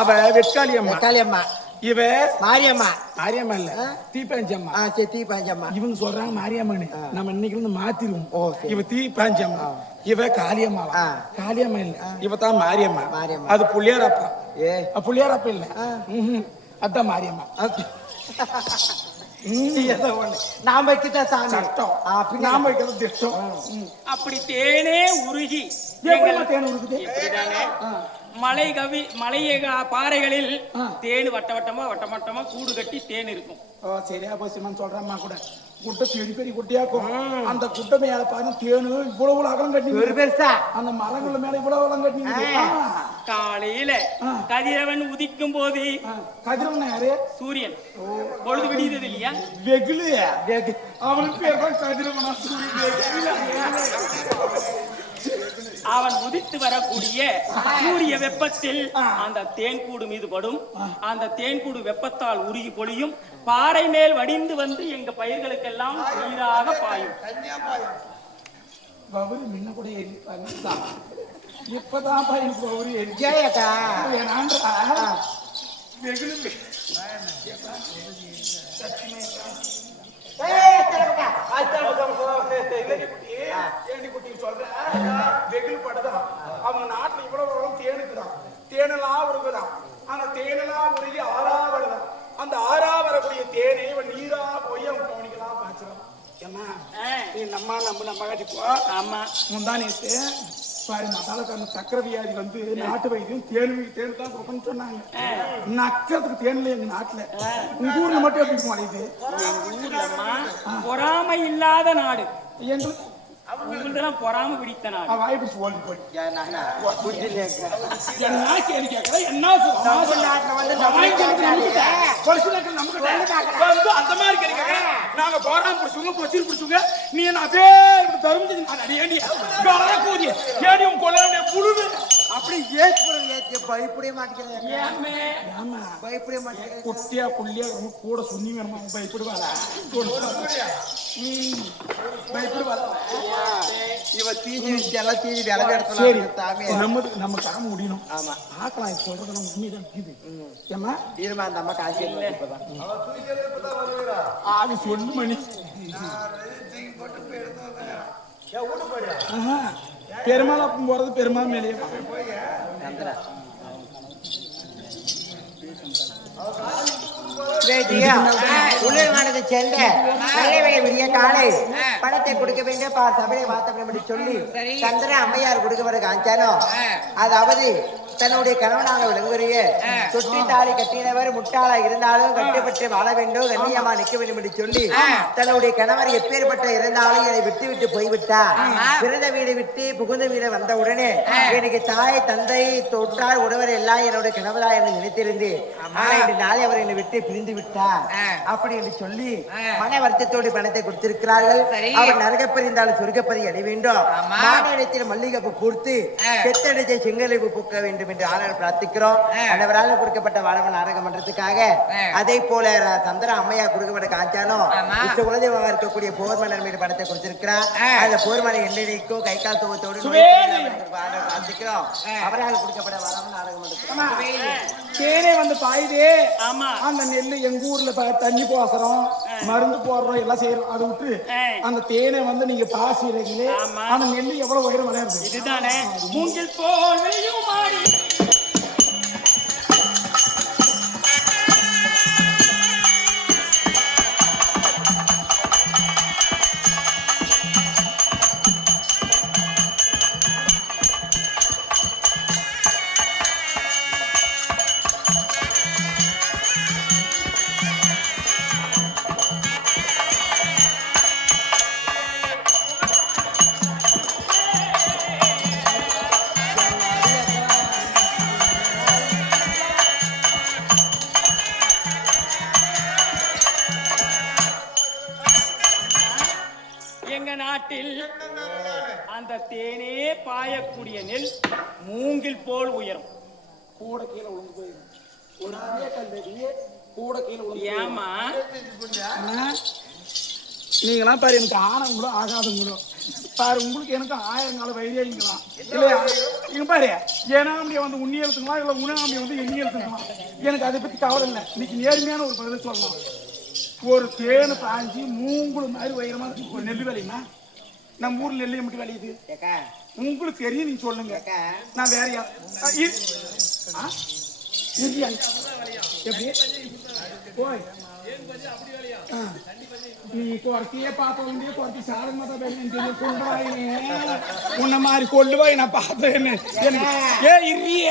அவ வெட்காளி அம்மா. வெட்காளி அம்மா. இவ மாரியம்மா. மாரியம்மா இல்ல, தீப்பாஞ்சியம்மா. சரி, தீப்பாஞ்சியம்மா. இவங்க சொல்றாங்க மாரியம்மனு, நம்ம இன்னைக்கு இருந்து மாத்திருவோம். இவ தீப்பாஞ்சியம்மா, இவ காளியம்மா. காளியம்மா இல்ல, இவ தான் மாரியம்மா. அது புள்ளியாரப்பா. புள்ளியாரப்பா இல்ல, அதான் மாரியம்மா. நாம வைக்கிட்ட சட்டம், நாம வைக்கிறது திட்டம். அப்படி தேனே உருகி தேன் உருகுது. மலைய பாறைகளில் தேன் வட்ட வட்டமா கூடு கட்டி தேன் இருக்கும். சரியா போச்சுமான்னு சொல்றேம்மா கூட. குட்டை பெரிய குட்டையாக்கும். அந்த குட்டை மேல பாருங்க தேனு இவ்வளவு அகலம் கட்டி பெருசா. அந்த மரங்கள் மேல இவ்வளவு அகலம் கட்டி. காலையில கதிரவன் உதிக்கும் போது, கதிரவன் யாரு? சூரியன். பொழுது விடியது இல்லையா, வெகுலு. அவனுக்கு பேர் தான் கதிரவனா? அவன் உதித்து வரக்கூடிய சூரிய வெப்பத்தில் அந்த தேன்கூடு மீது படும். அந்த தேன்கூடு வெப்பத்தால் உருகி பொழியும். பாறை மேல் வடிந்து வந்து எங்க பயிர்களுக்கெல்லாம் நீராக பாயும். பவுரி முன்ன கூட எரிப்பாங்க, இப்பதான் பையன் பவுரி எரிஜாயக்கா. வெகுலு வெகுல் படுதான். அவங்க நாட்டுல இவ்வளவு தேனுக்குதான், தேனெல்லாம் உருகுதான். அந்த தேனெல்லாம் உருகி ஆறா வருதான். அந்த ஆறா வரக்கூடிய தேனை இவன் நீரா போய் அவன் கவனிக்கலாம் பாய்ச்சிடும். ஏமா நீ நம்ம காட்டிப்போ. ஆமா, முந்தானேத்து பாரு, மசாலாக்காரன சக்கரை வியாதி வந்து நாட்டு வைத்தியம் தேன் தான் கொடுக்கணும்னு சொன்னாங்க. நக்கிறதுக்கு தேன்ல எங்க நாட்டுல. உங்க ஊர்ல மட்டும் எப்படி போனது? எங்க ஊர்லம்மா பொறாமை இல்லாத நாடு. எங்களுக்கு உங்களுக்கெல்லாம் பொறாம பிடித்த நாடு. வாய்ப்பு ஓடி போய் என்ன கேள்வி கேட்கல. என்ன அந்த மாதிரி கேட்க நாங்க போராம பிடிச்சவங்க பொச்சில் பிடிச்சவங்க. நீ என்ன அப்படியே தரும்பு கூதிய ஏடி உன் கொள்ள புழு அப்படி ஏத்தி பயப்படவே மாட்டேங்கிறேன். ஏம்மே? ஆமா பயப்படவே மாட்டேங்கிறேன். குட்டியா புள்ளியா ரொம்ப கூட சுண்ணி வேணுமா பயப்படுவாளா பயப்படுவாளா இவ தீஞ்சி எல்லாம் தீஞ்சி விலை சரி எடுத்தலாம். நம்ம காம முடியணும். ஆமா பார்க்கலாம் இது சொல்றதெல்லாம் உண்மைதான் இருக்குது. ஏமா இருமா அந்த அம்மா காசு இப்பதான் அது சொல்லு மணி பெருமாள் அப்பம் போறது பெருமாள் மேலேயே உள்ளூர்மானதை சேர்ந்த நல்லவேளை விடிய காலை பணத்தை கொடுக்க வேண்டும் சபையை வார்த்தை சொல்லி சந்திர அம்மையார் கொடுக்கப்படுற காஞ்சானோ, அதாவது தன்னுடைய கணவனாக விளங்குறிய தொட்டி தாலி கட்டினவர் முட்டாளா இருந்தாலும் கட்டுப்பட்டு வாழ வேண்டும், கண்ணியமா நிற்க வேண்டும் என்று சொல்லி தன்னுடைய கணவர் எப்பேற்பட்ட இருந்தாலும் என்னை விட்டு விட்டு போய்விட்டார். பிறந்த வீடு விட்டு புகுந்த வீடு வந்த உடனே எனக்கு தாய் தந்தை தொட்டார் உறவர் எல்லாம் என்னுடைய கணவரா என்று நினைத்திருந்து ஆனா இன்று நாளை அவர் என்னை விட்டு பிரிந்து விட்டார் அப்படி என்று சொல்லி மன வருத்தத்தோடு பணத்தை கொடுத்திருக்கிறார்கள். அவர் நரகப்பறி இருந்தாலும் சொர்க்கப்பறி அடைய வேண்டும், மாநிலத்தில் மல்லிகைப்பூ கொடுத்து பெத்தடிச்சை செங்கலிப்பு பூக்க வேண்டும் என்று ஆளுநர் பிரார்த்திக்கிறோம். அனைவரால் கொடுக்கப்பட்ட வாழ்வு நாடக மன்றத்துக்காக அதே போல சந்திர அம்மையா கொடுக்கப்பட்ட காஞ்சானோ இஷ்ட குலதெய்வமாக இருக்கக்கூடிய போர்மன்னர் மீது பணத்தை கொடுத்திருக்கிறார். அந்த போர்மனை எண்ணெய்க்கோ கை கால் துவத்தோடு பிரார்த்திக்கிறோம். அவரால் கொடுக்கப்பட்ட வரவு நாடக மன்றத்துக்கு தேனே வந்து பாயுதே. ஆமா அந்த நெல்லு எங்க ஊர்ல தண்ணி போசறோம் மருந்து போடுறோம் எல்லாம் செய்யறோம். அதை விட்டு அந்த தேனை வந்து நீங்க பாசிறீங்களே அந்த நெல்லு எவ்வளவு உயரம் வளருது. இதுதானே மூங்கில் போல் விளையும் மாடி. எங்க நாட்டில் அந்த தேனே பாயக்கூடிய நெல் மூங்கில் போல் உயரும். கூட கீழே விழுந்து போயிடும். ஒரு கல்லடியே கூட கீழே விழுந்து. ஏமா நீங்களாம் பாரு எனக்கு ஆனவங்களும் ஆகாதவங்களும் பாரு உங்களுக்கு எனக்கு 1000 நாள் வைரியாங்களா இல்லையா? இங்க பாரு ஏனாம்பிய வந்து உண்ணி எழுத்துங்களா இல்ல உணாம்பிய வந்து எண்ணி எழுத்துங்களா எனக்கு அதை பத்தி கவலை இல்லை. இன்னைக்கு நேர்மையான ஒரு பதில் சொல்லலாம். ஒரு தேனு பாஞ்சி மூங்குளு மாதிரி உயரமா ஒரு நெல் விளையுமா? நம்ம ஊர்ல நெல் மட்டும் விளையுது உங்களுக்கு தெரியும். நீங்க சொல்லுங்க நான் வேற எப்படி போய் நீ குறைத்தியே பார்த்தோம் குறைச்சி சாதகமா தான் கொள்வாயினே உன்ன மாதிரி கொள்ளுவாய் நான் பார்த்தேன்னு ஏ இறிய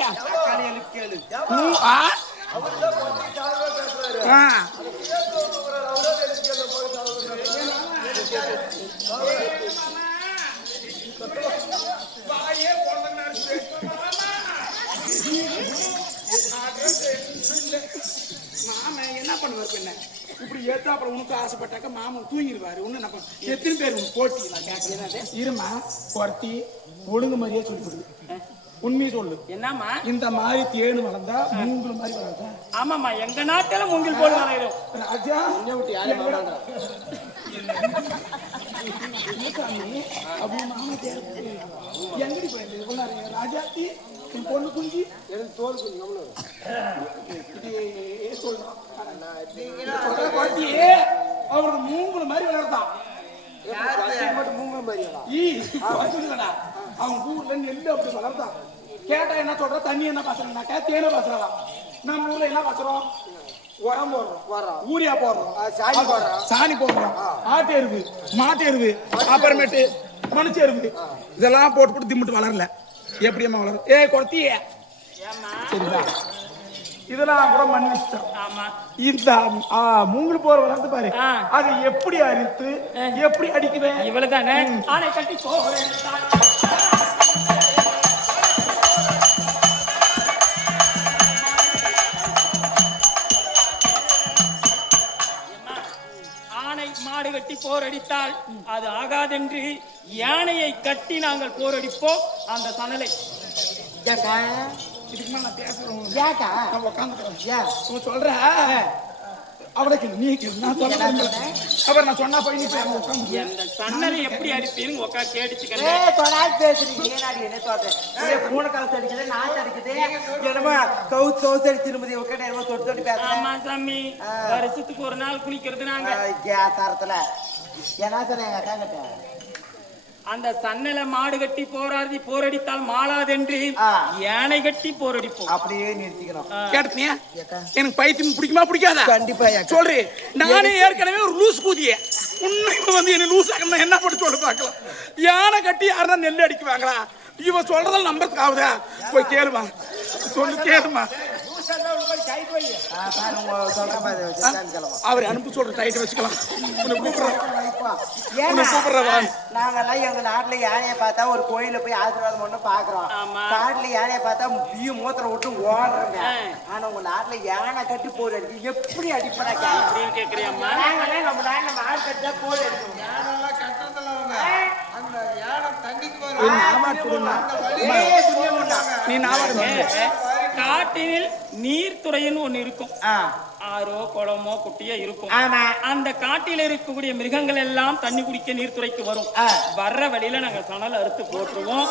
மாமன் என்ன பண்ணுவார் பின்ன இப்படி ஏத்தா அப்புறம் உனக்கு ஆசைப்பட்டாக்க மாமன் தூங்கிடுவாரு. ஒண்ணு நம்ம எத்தனை பேர் உனக்கு போட்டி நான் கேட்கறேன். இருமா குறைத்தி ஒழுங்கு மாதிரியே சொல்லி கொடுது. உண்மையை சொல்லு. என்னம்மா இந்த மாதிரி தேனு வளர்ந்தா மூங்கில் மாதிரி வளர்ந்தா? ஆமாம்மா எங்க நாட்டில மூங்கில் போல் வளரும். ராஜா எங்கடி போயிருந்தது ராஜாத்தி பொண்ணு குஞ்சு எனக்கு தோல் குஞ்சு அவருக்கு மூங்குல மாதிரி வளர்த்தான். அவன் ஊர்ல நெல்லு அப்படி வளர்த்தான். கேட்டா என்ன சொல்ற தண்ணி என்ன பாசுறாங்கனாக்கா தேனை பாசுறான். நம்ம ஊர்ல என்ன பாசுறோம்? உரம் போடுறோம், ஊரியா போடுறோம், சாணி போடுறோம், ஆட்டு எருவு, மாட்டு எருவு, அப்புறமேட்டு மனுஷ எருவு இதெல்லாம் போட்டு போட்டு திம்மிட்டு வளரல. எப்படியம்மா வளரும்? ஏ கொத்திய சரிதா இதெல்லாம் கூட மண் இஷ்டம். இந்த மூங்கில் போற வளர்ந்து பாரு அது எப்படி அரித்து எப்படி அடிக்குவேன் இவ்வளவுதானே. ஆனை கட்டி போறேன் மாடு கட்டி போரடித்தால் அது ஆகாதென்று யானையை கட்டி நாங்கள் போரடிப்போம். அந்த சணலை ஏக்கா இதுக்கு மேல நான் பேசுறேன் ஏக்கா நான் உட்காந்துக்கிறேன் ஏன் உன் சொல்றேன் அவளுக்கு நீ நான் சொல்றேன் அப்புறம் நான் சொன்னா போய் நீ உட்காந்து அந்த சன்னலை எப்படி அடிப்பீன்னு உக்கா கேட்டுச்சுக்கல. தொடாது பேசுறீங்க ஏனாடி என்ன சொல்றேன் பூனை காசு அடிக்குது நாட்டு அடிக்குது என்னமோ கவுத்து அடி திரும்பதி உட்காந்து என்னமோ தொட்டு பேசுறேன் ஆமா சாமி, வருஷத்துக்கு ஒரு நாள் குளிக்கிறது நாங்க. தரத்துல என்ன சொன்னேன் எங்க அக்கா கிட்ட அந்த சன்னல மாடு கட்டி போரடித்தால் மாளாதென்று யானை கட்டி போரடிப்போம். அப்படியே நிறுத்திக்கணும். கேட்டியா எனக்கு பைத்தியம் பிடிக்குமா பிடிக்காதா? கண்டிப்பா சொல்றேன். நானே ஏற்கனவே ஒரு லூஸ் கூதிய உன்னை வந்து என்ன லூஸ் ஆகணும் என்ன பண்ணி சொல்லி பார்க்கலாம். யானை கட்டி யாருன்னா நெல் அடிக்குவாங்களா? இவன் சொல்றதால நம்பறதுக்கு ஆகுதா? போய் கேளுமா, சொல்லு கேளுமா. அவர் அனுப்பி சொல்ற டைட் வச்சுக்கலாம். நாங்கெல்லாம் எங்க நாட்டுல யானையை பார்த்தா ஒரு கோயில போய் ஆசீர்வாதம் பண்ண பாக்குறோம். காட்டுல யானையை பார்த்தா மூத்திரம் விட்டு ஓடுறோங்க. ஆனா உங்க நாட்டுல யானை கட்டி போர் அடிக்கு எப்படி அடிப்படா கேக்குறியம்மா? நாங்கெல்லாம் நம்ம நாட்டுல மாடு கட்டா போர் அடிக்கும். காட்டில் நீர்த்துறைன்னு ஒண்ணு இருக்கும். ஆறோ குளமோ குட்டியோ இருக்கும். அந்த காட்டில இருக்கக்கூடிய மிருகங்கள் எல்லாம் தண்ணி குடிக்க நீர்த்துறைக்கு வரும். வர்ற வழியில நாங்க சணல் அறுத்து போட்டுருவோம்.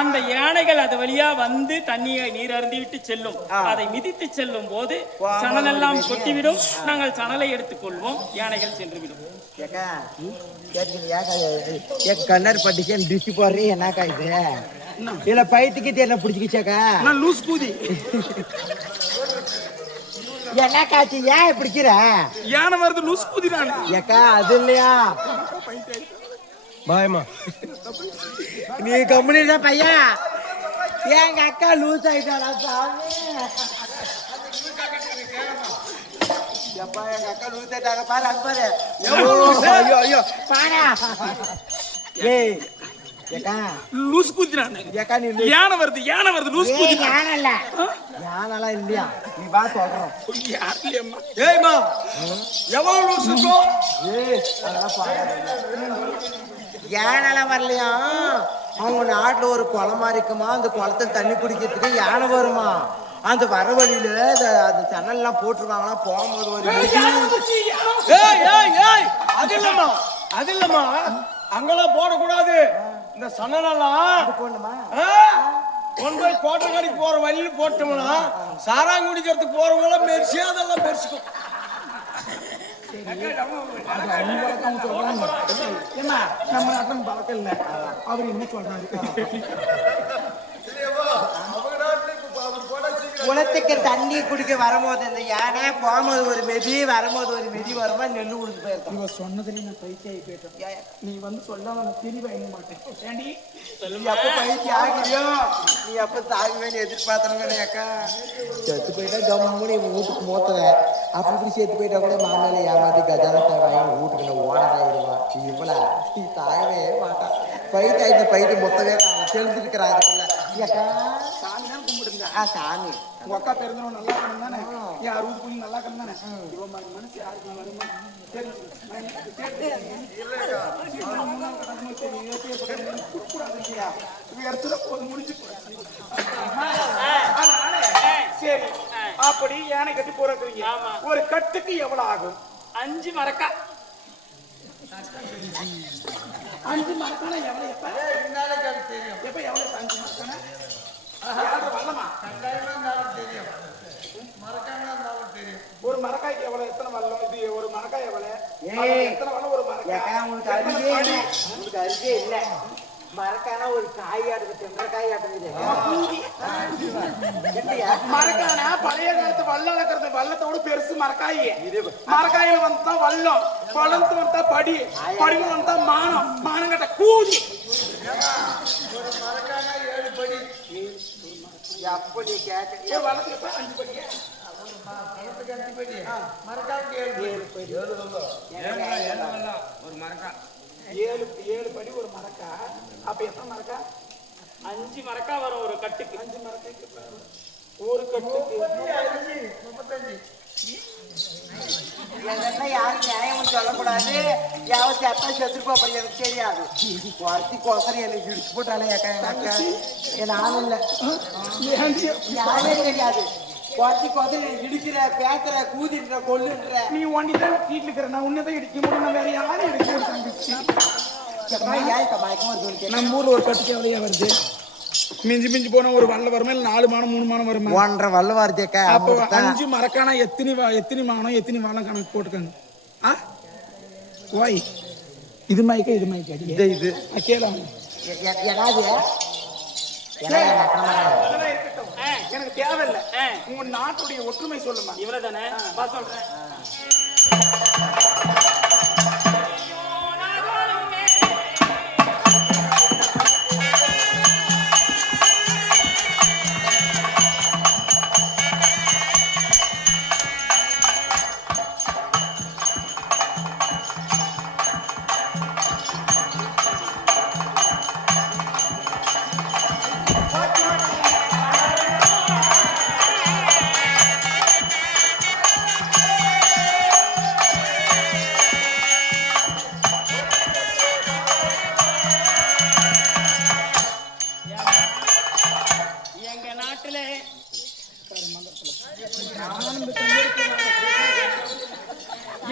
அந்த யானைகள் அது வழியா வந்து தண்ணியை நீர் அருந்தி விட்டு செல்லும். அதை மிதித்து செல்லும் போது சணல் எல்லாம் கொட்டிவிடும். நாங்கள் சணலை எடுத்துக் கொள்வோம். யானைகள் சென்று விடும். கண்ணர் பட்டிக்கு டிஷ் போடுறீ என்னக்கா இது? இல்ல பைத்திக்கு என்ன பிடிச்சிக்கிச்சாக்கா? நான் லூஸ் கூதி. என்ன காட்சி ஏன் பிடிக்கிற? யானை வருது லூஸ் கூதி. நான் ஏக்கா அது இல்லையா பாயமா நீ கம்பெனி தான் பையன். எங்க அக்கா லூஸ் ஆயிட்டாடா சாமி. எப்பா எங்க அக்கா லூஸ் ஆயிட்டாங்க பாரு. அது பாரு. ஐயோ ஐயோ பாடா. ஏய் ஏக்கா லூஸ் கூதி. நான் ஏக்கா நீ யானை வருது லூஸ் கூதி. யானை இல்ல யானெல்லாம் இல்லையா? நீ வா சொல்றோம். ஏய்மா எவ்வளவு லூஸ் இருக்கோ? யானெல்லாம் வரலையா? அவங்க நாட்டுல ஒரு குளமா இருக்குமா, அந்த குளத்துல தண்ணி குடிக்கிறதுக்கு யானை வருமா. அந்த வர வழியில அந்த சன்னல்லாம் போட்டுருவாங்களா போகும்போது ஒரு அது இல்லம்மா அங்கெல்லாம் போடக்கூடாது. இந்த சன்னலெல்லாம் கொண்டு போய் கோட்டைக்கடைக்கு போற வழியில போட்டோம்னா சாராங்க குடிக்கிறதுக்கு போறவங்க எல்லாம் மெரிசியா அதெல்லாம் மெரிச்சிக்கும். நம்ம நாட்டம் பழக்கம் இல்ல. அவர் என்ன சொல்றாரு? குளத்துக்கு தண்ணி குடிக்க வரும்போது இந்த யானை போகும்போது ஒரு மெதி வரும்போது ஒரு மெதி வருமா நெல்லு கொடுத்து போயிருக்கோம். இவ சொன்னதுல நான் பைத்திய ஆகி போயிட்டேன். நீ வந்து சொல்லாம நான் திரும்பி வாங்க மாட்டேன். ஏண்டி நீ எப்ப பைத்திய ஆகிறியோ நீ எப்ப தாங்குவேன்னு எதிர்பார்த்தனே அக்கா. செத்து போயிட்டா கம்மூடி வீட்டுக்கு மோத்துற. அப்படி இப்படி சேர்த்து போயிட்டா கூட மாமையில ஏமாத்தி கஜானத்தை வாங்கி வீட்டுக்கு நான் ஓனராயிடுவான். இவ்வளோ நீ தாயவே மாட்டான். பைத்திய ஆகிட்ட பைத்திய மொத்தவே தெரிஞ்சிருக்கிறா. அதுக்குள்ள அக்கா சாமி தான் கும்பிடுங்க. சாமி உங்க அக்கா தெரிஞ்சவன் நல்லா இருக்கணும் தானே? என் 60 புள்ளி நல்லா இருக்கணும் தானே? இவன் மனசு யாருக்கு நல்லா வருமா? சரி சரி. அப்படி யானை கட்டி போறீங்க. ஒரு கட்டுக்கு எவ்வளவு ஆகும்? 5 மரக்கா. 5 மரக்கான எவ்வளவு? எப்ப எவ்வளவு 5 மரக்கான? வல்லமா ஒரு மரக்காய்க்கு எவ்வளவு? எத்தனை வல்லம்? இது ஒரு மரக்காய் எவ்வளவு? எத்தனை வல்லம் ஒரு மரக்காய்? உங்களுக்கு அருகே இல்ல மரக்கான ஒரு காயாட்டு தென்றக்காய் ஆட்டுது. மரக்கான பழைய காலத்து வல்லம் இருக்கிறது. வல்லத்தோட பெருசு மரக்காய். மரக்காயில வந்தா வல்லம், வளர்ந்து வந்தா படி, படிவு வந்தா மானம், மானம் கட்ட கூதி. எப்ப நீ கேட்ட வளர்த்துக்கு 5 படி. மரக்காவுக்கு 7 படி. ஒரு மரக்கா 7 படி ஒரு மரக்கா. அப்ப எத்தனை மரக்கா? 5 மரக்கா வரும் ஒரு கட்டுக்கு. 5 மரக்காய்க்கு ஒரு கட்டுக்கு 35. யாரும் நியாயம் சொல்லக்கூடாது. யாவத்தி அத்தா செத்துட்டு போறீங்க எனக்கு தெரியாது. குறைச்சி கோசரம் எனக்கு இடிச்சு போட்டாலே அக்கா என் அக்கா என் ஆள் இல்லை யாரே தெரியாது. குறைச்சி கோசரம் இடிக்கிற பேசுற கூதின்ற கொல்லுன்ற நீ ஒண்டிதான் வீட்டுல இருக்கிற நான் உன்னதான் இடிக்க முடியும். நான் வேற யாரும் இடிக்க முடியும். நம்ம ஊர்ல ஒரு கட்டுக்கு எவ்வளையா வருது? மிஞ்சி மிஞ்சி போனா ஒரு வல்ல வருமா இல்ல 4 மானம் 3 மானம் வருமா? 1.5 வல்ல வருதேக்கா. அப்போ 5 மரக்கானா எத்தனை மானம் எத்தனை வானம் கணக்கு போட்டுக்கங்க. ஓய் இது மைக்க இது மைக்க அடி இது கேளாங்க எனக்கு தேவையில்லை. உங்க நாட்டுடைய ஒற்றுமை சொல்லுமா? இவ்வளவுதானே சொல்றேன்.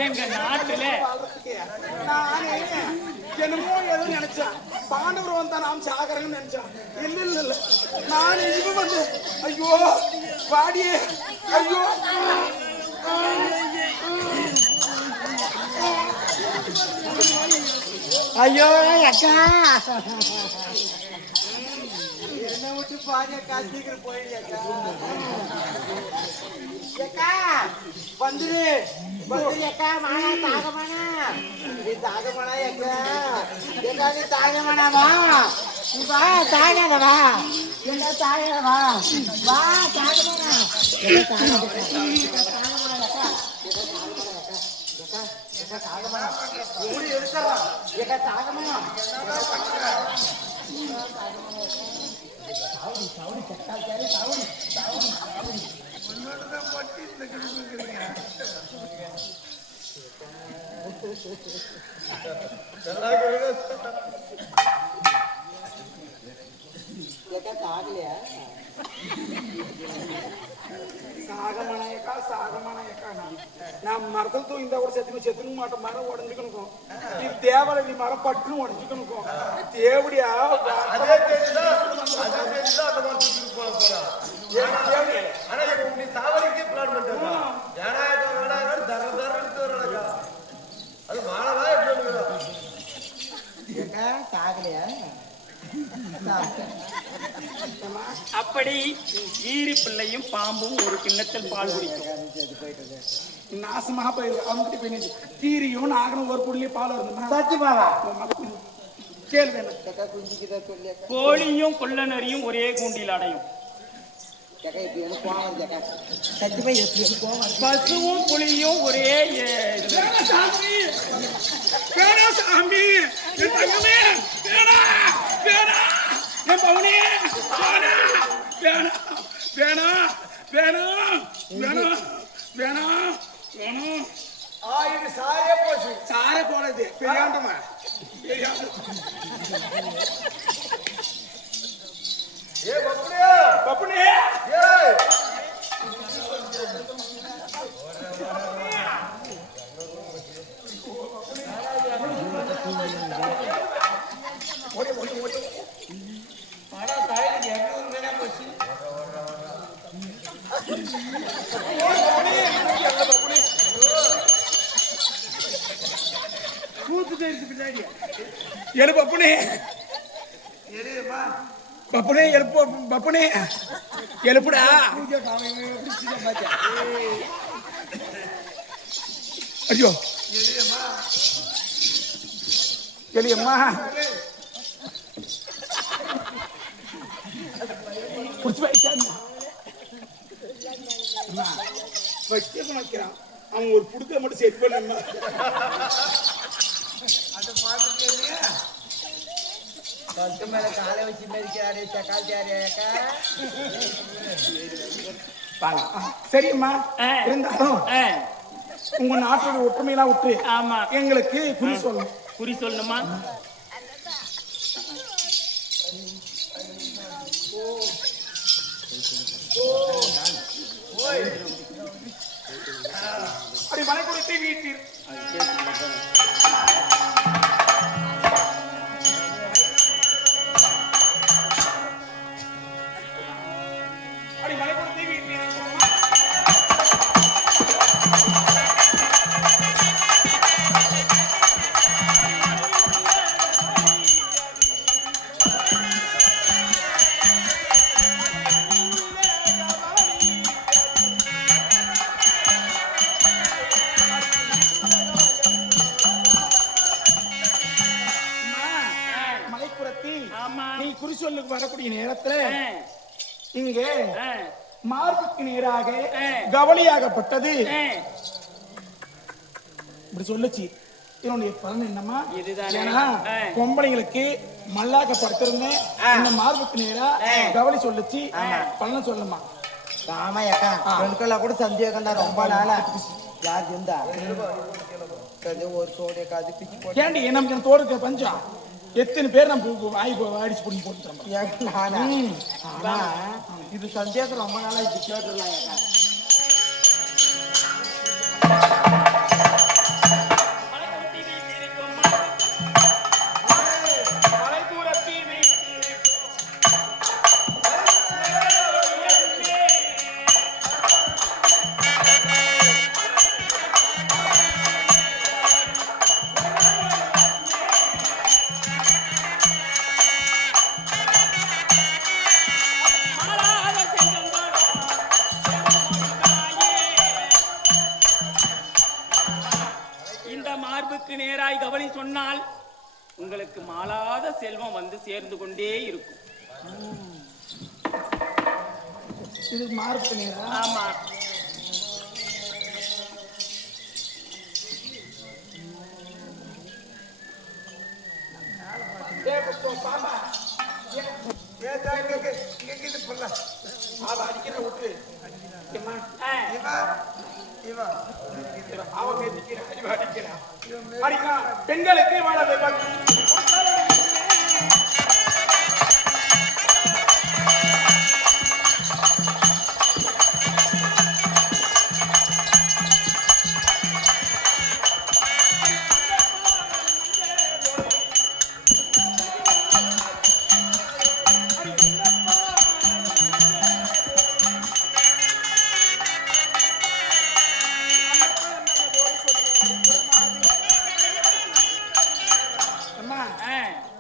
எங்க நாட்டுல என்னமோ ஏதோ நினைச்சேன். பாண்டவர் வந்தா நாம் சாகரன்னு நினைச்சேன். இல்ல இல்ல இல்ல நான் இவன் வந்து ஐயோ பாடியே ஐயோ ஐயோ அக்கா என்ன விட்டு பாடி அக்கா சீக்கிரம் போயிடுக்கா. அக்கா வந்துரு வந்துரு அக்கா மானா தாகமானா நீ தாகமானா அக்கா எக்கா நீ தாகமானாவா நீ வா தாகாதவா எக்கா தாகாதவா வா தாகமானா எக்கா தாகமானா ஊடி எடுக்கறா எக்கா தாகமானா சாவுடி சாவுடி சட்டால் சாரி சாவுடி சாவுடி சாவுடி உன்னோடதான் பட்டி இந்த கிழமைக்கிறீங்க. நான் மரத்துல இந்த ஒரு செத்துக்க மாட்டோம். மரம் உடஞ்சுக்கணும். இது தேவலை நீ மரம் பட்டுன்னு உடஞ்சுக்கணும். தேவடியா அப்படி ஈரி பிள்ளையும் பாம்பும் ஒரு கிண்ணத்தில் பால் குடிக்கும். நாசமா போயிருக்கு. அவங்க போய் கீரியும் நாகனும் ஒரு புள்ளியே பால் வருதுன்னா சத்தியமாவா கேள்வி என்ன? கோழியும் கொள்ளநரியும் ஒரே கூண்டில் அடையும். பசுவும் புலியும் ஒரே சாமி என் தங்கமே வேணா வேணா என் பவுனே வேணா வேணா வேணா வேணா வேணா வேணா இது சாரே போச்சு. சாரை போனது பெரியாண்டமா ஏ பப்புனியா பப்புனே ஏய் ஓடி ஓடி ஓடி படா தாயில எங்க மேல போச்சு. எடு பப்புனே பப்புனே எழுப்பு பப்புனே எழுப்புடா. ஐயோ எலியம்மா புடிச்சு வைக்கிறான். அவன் ஒரு புடுக்க மட்டும் செட் பண்ண பத்து மேல காலை வச்சு மேய்க்கிறாரு சக்காச்சாரியாக்கா. சரிம்மா இருந்தாலும் உங்க நாட்டோட ஒற்றுமையெல்லாம் விட்டு ஆமா எங்களுக்கு குறி சொல்லணும். குறி சொல்லணுமா? அப்படி மலை குறித்து வீட்டில் அப்படி மலை குறித்து வீட்டில் நீ குறி சொல்லுக்கு வரக்கூடிய நேரத்துல இங்கே மார்புக்கு நேராக கவலியாகப்பட்டது இப்படி சொல்லுச்சு. என்னுடைய பலன் என்னமா? ஏன்னா பொம்பளைங்களுக்கு மல்லாக்க படுத்திருந்தேன், இந்த மார்புக்கு நேரா கவலி சொல்லுச்சு. பலன் சொல்லுமா? ஆமாக்கா எனக்கெல்லாம் கூட சந்தேகம் தான். ரொம்ப நாளா யார் இருந்தா ஒரு சோடைய காது பிச்சு போட்டு ஏண்டி நமக்கு தோடுக்க பஞ்சம் எத்தனை பேர் நம்ம அடிச்சு பண்ணி போட்டுறோம். இது சந்தேகம் ரொம்ப நாளா இது கேட்டுடலாம். நேராய் கவனி சொன்னால் உங்களுக்கு மாளாத செல்வம் வந்து சேர்ந்து கொண்டே இருக்கும். இது மார்புக்கு நேரா? ஆமா.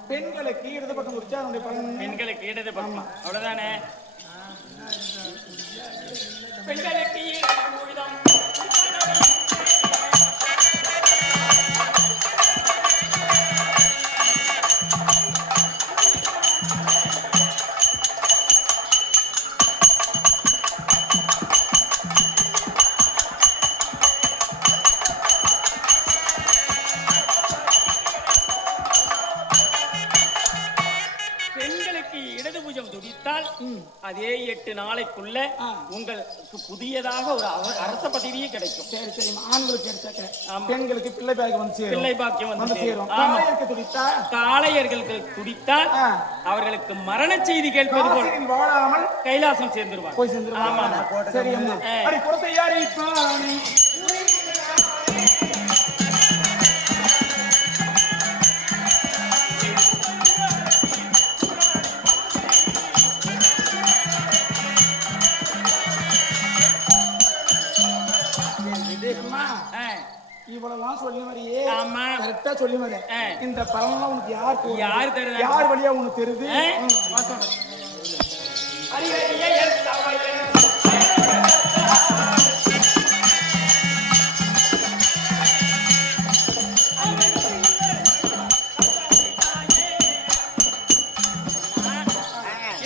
பெண்களுக்கு பெண்களுக்கு இடது பக்கம் குறிச்சா அதனுடைய பலன் பெண்களுக்கு இடது பக்கம் அவ்வளவுதானே. பெண்களுக்கு இடது துடித்தால் அதே 8 நாளைக்குள்ள உங்களுக்கு புதியதாக ஒரு அரச பதவியே கிடைக்கும். சரி சரி. ஆண்களுக்கு எடுத்தாக்க பெண்களுக்கு பிள்ளை பாக்கியம் வந்து சேரும். பிள்ளை பாக்கியம் வந்து சேரும். காளையர்களுக்கு துடித்தால் அவர்களுக்கு மரண செய்தி கேட்பது போல் வாழாமல் கைலாசம் சேர்ந்துருவாங்க. போய் சேர்ந்துருவாங்க. ஆமா சரி அம்மா. அடி புறத்தை யாரு இப்ப இவ்வளவுலாம் சொல்லி வரையே கரெக்டா சொல்லி வரேன். இந்த பலன்லாம் உனக்கு யார் தெரியுது? யார் வழியா உனக்கு தெரியுது?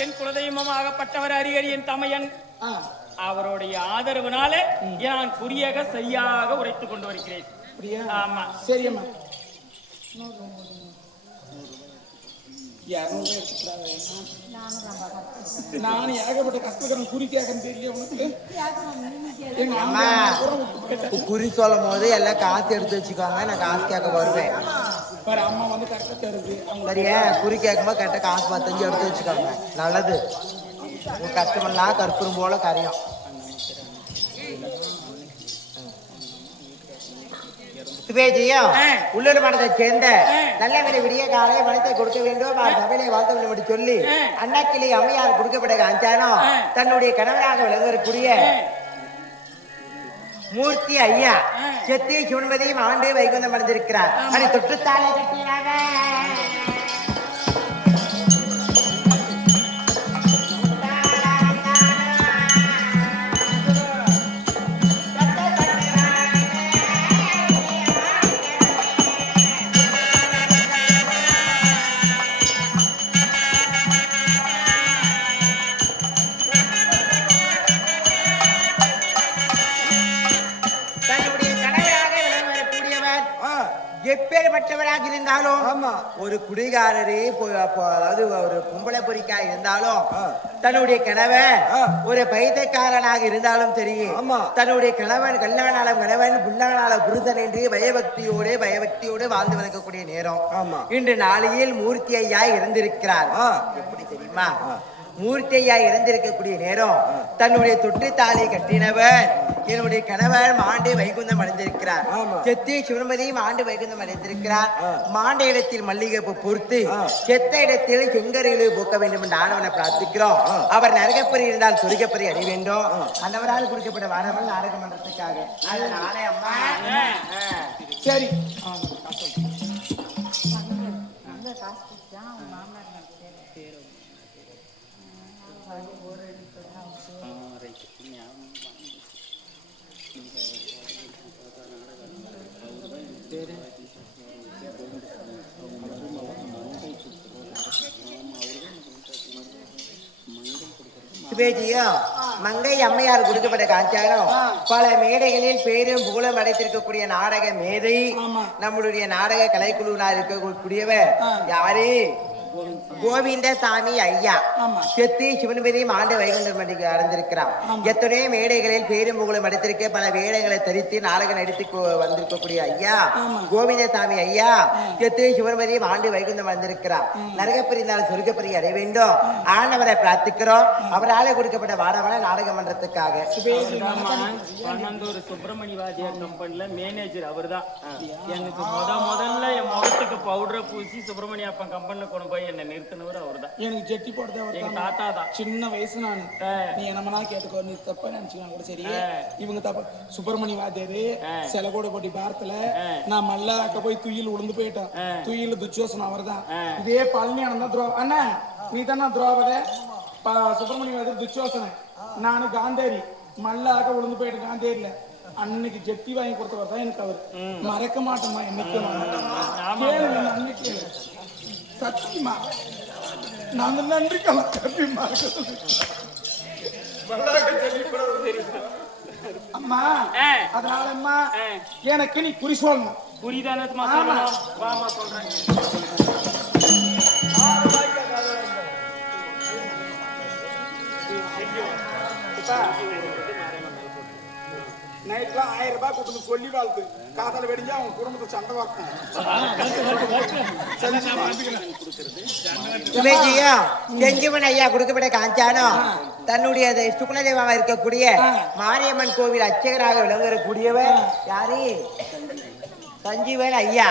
என் குலதெய்வமாகப்பட்டவர் அரியரியன் தமையன். அவருடைய ஆதரவுனால நான் குறியாக சரியாக உரைத்துக் கொண்டு வருகிறேன். ஆமா சரியம்மா. 200 எடுத்துக்கிறாங்க. நானும் ஏகப்பட்ட கஷ்டக்கிறேன். குறி கேட்கறேன் தெரியல உனக்கு. எங்க அம்மா விட்டு போயிட்டேன். குறி சொல்லும் போது எல்லாம் காசு எடுத்து வச்சுக்கோங்க, நான் காசு கேட்க வருவேன். பாரு அம்மா வந்து கரெக்டாக தருது. சரியா? குறி கேட்கும்போது கரெக்டாக காசு 15 எடுத்து வச்சுக்கோங்க. நல்லது. உங்க கஷ்டமெல்லாம் கற்பூரம் போல கரையும். சுபேஜியும் உள்ளூர் மடத்தை சேர்ந்த நல்ல விலை விடிய காலை பணத்தை கொடுக்க வேண்டும் சபையிலே வாழ்த்த வேண்டும் என்று சொல்லி அண்ணாக்கிளி அம்மையார் கொடுக்கப்பட்ட அஞ்சானோ தன்னுடைய கணவராக விளங்கக்கூடிய மூர்த்தி ஐயா செத்தி சுண்பதியும் ஆண்டு வைகுந்தம் அடைந்திருக்கிறார். அதை தொற்றுத்தாலே கட்டினாங்க. எப்பேற்பட்டவராக இருந்தாலும் ஒரு குடிகாரரே அதாவது ஒரு பொம்பளை பொறிக்கா இருந்தாலும் தன்னுடைய கணவன் ஒரு பைத்தியக்காரனாக இருந்தாலும் தெரியும் தன்னுடைய கணவன் கல்லானாலும் கணவன் புல்லானாலும் புருஷன் என்று பயபக்தியோடு வாழ்ந்து வளர்க்கக்கூடிய நேரம் இன்று நாளையில் மூர்த்தி ஐயா இறந்திருக்கிறார். எப்படி தெரியுமா? மூர்த்தி ஐயா இறந்திருக்கக்கூடிய நேரம் தன்னுடைய தொற்று தாலி கட்டினவர் என்னுடைய கணவர் மாண்டே வைகுந்தம் அடைந்திருக்கிறார். செத்தி சிவமதியும் ஆண்டு வைகுந்தம் அடைந்திருக்கிறார். மாண்ட இடத்தில் மல்லிகைப்பூ பொறுத்து செத்த இடத்தில் செங்கரையிலே போக்க வேண்டும் என்று ஆனவனை பிரார்த்திக்கிறோம். அவர் நரகப்பறி இருந்தால் சொர்க்கப்பறி அடைய வேண்டும். அந்தவரால் கொடுக்கப்பட்ட வாரவன் நாடக மன்றத்துக்காக. அது நாளே அம்மா. சரி சுபேஜியும் மங்கை அம்மையார் கொடுக்கப்பட்ட காஞ்சானம் பல மேடைகளில் பேரும் புகழும் அடைத்திருக்கக்கூடிய நாடக மேதை நம்மளுடைய நாடக கலைக்குழுவினர் இருக்கக்கூடியவர் யாரு? கோவிந்தசாமி ஐயா செத்தி சிவன்பதியும் ஆண்டு வைகுண்டம் அடைந்திருக்கிறார். எத்தனையோ மேடைகளில் பேரும் புகழும் அடைத்திருக்க பல வேடைகளை தரித்து நாடகம் நடித்து வந்திருக்கக்கூடிய ஐயா கோவிந்தசாமி ஐயா செத்தி சிவன்பதியும் ஆண்டு வைகுண்டம் அடைந்திருக்கிறார். நரகப்பறி இருந்தாலும் சொர்க்கப்பறி அடைய வேண்டும். ஆண்டவரை பிரார்த்திக்கிறோம். அவரால் கொடுக்கப்பட்ட வாடவன நாடக மன்றத்துக்காக. பன்னந்தூர் சுப்பிரமணிய வாத்தியார் கம்பெனில மேனேஜர் அவர் தான். எனக்கு முதல்ல என் முகத்துக்கு பவுடரை பூசி சுப்பிரமணிய அப்பன் கம்பெனில கொண்டு போய் என்ன நிறுத்தினவர் அவர் தான். எனக்கு ஜெட்டி போடுறது எங்க தாத்தா தான். சின்ன வயசு நானு. நீ என்னமனா கேட்டுக்கோ, நீ தப்பா நினைச்சுக்கலாம் கூட சரி. இவங்க தப்ப சுப்பிரமணிய வாத்தியாரு சில கூட போட்டி பாரத்துல நான் மல்லாக்க போய் துயில் உளுந்து போயிட்டேன். துயில் துச்சோசனம் அவர் தான். இதே பழனி தான் அண்ணா நீ தானே துரோபத சுப்பிரமணிய வாத்தியார் துச்சோசன நானு காந்தேரி மல்லாக்க உளுந்து போயிட்டேன். காந்தேரியில அன்னைக்கு ஜெட்டி வாங்கி கொடுத்தவர் தான் எனக்கு அவர். மறக்க மாட்டோமா என்னைக்கு அன்னைக்கு சத்தியமா நாங்க நன்றி அம்மா. அதனால அம்மா எனக்கு நீ குறி சொல்லணும். குறிதானே சொல்றேன். நைட்லாம் 1000 ரூபாய் கொடுத்து சொல்லி வாழ்த்து காத்தால வெடிஞ்சா அவங்க குடும்பத்தை சண்டை வாக்கும். செஞ்சுமன் ஐயா கொடுக்கப்பட்ட காஞ்சானம் தன்னுடைய சுக்குலதேவமா இருக்கக்கூடிய மாரியம்மன் கோவில் அர்ச்சகராக விளங்கக்கூடியவர் யாரு? சஞ்சீவன் ஐயா.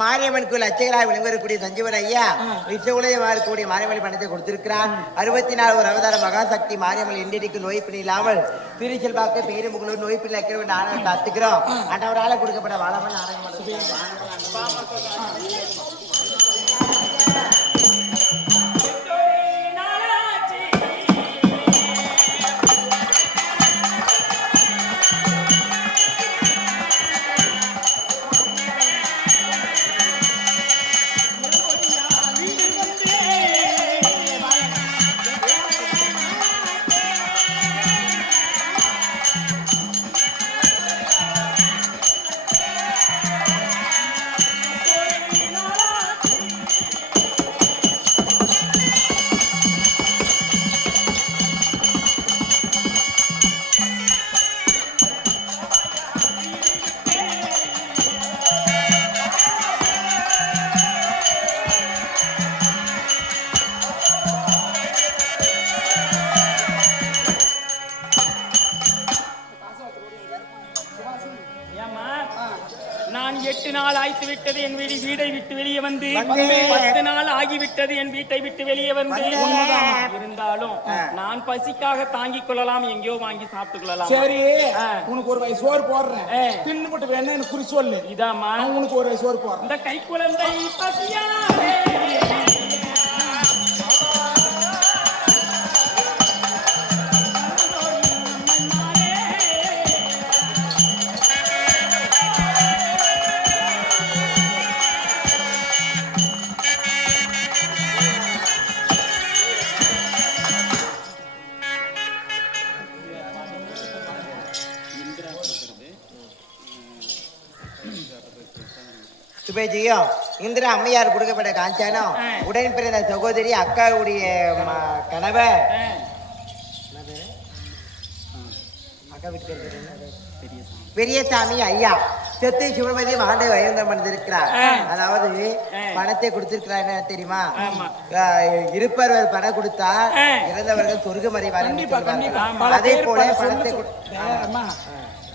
மாரியம்மன் கோயில் அர்ச்சகராக விளங்கக்கூடிய சஞ்சீவன் ஐயா விஸ்வகுலதேவமா இருக்கக்கூடிய மாரியம்மன் பணத்தை கொடுத்திருக்கிறார். 64 ஒரு அவதார மகாசக்தி மாரியம்மன் இன்றைக்கு நோய் பிணி இல்லாமல் திருச்செல் பார்க்க பேரு முகலூர் நோய் பிள்ளை வைக்க வேண்டிய ஆனவன் காத்துக்கிறோம். அண்டவரால கொடுக்கப்பட்ட வாழவன் நாடகம். Nala நான் 8 நாள் ஆய்த்து விட்டது என் வீடை விட்டு வெளியே வந்து வந்தேன். 10 நாள் ஆகிவிட்டது என் வீட்டை விட்டு வெளியே வந்து வந்தேன். இருந்தாலும் நான் பசிக்காக தாங்கிக் கொள்ளலாம், எங்கேயோ வாங்கி சாப்பிட்டு கொள்ளலாம். சரி உனக்கு ஒரு வயசு சோறு போடுறேன், தின்னு மட்டும் வேணா எனக்கு குறி சொல்லு. இதாம்மா நான் உனக்கு ஒரு வயசு சோறு போடுறேன். இந்த கை குழந்தை பசியாலே சுபேஜியும் இந்திரா அம்மையார் கொடுக்கப்பட்ட காஞ்சானம் உடன் பிறந்த சகோதரி அக்காவுடைய கணவர் அக்கா வீட்டு பேர் என்ன? பெரியசாமி ஐயா செத்து சிவபதி ஆண்டு வயந்தம் பண்ணிருக்கிறார். அதாவது பணத்தை கொடுத்திருக்கிறார். என்ன தெரியுமா? இருப்பவர்கள் பணம் கொடுத்தா இறந்தவர்கள் சொர்க்கம் அறிவார்கள். அதே போல பணத்தை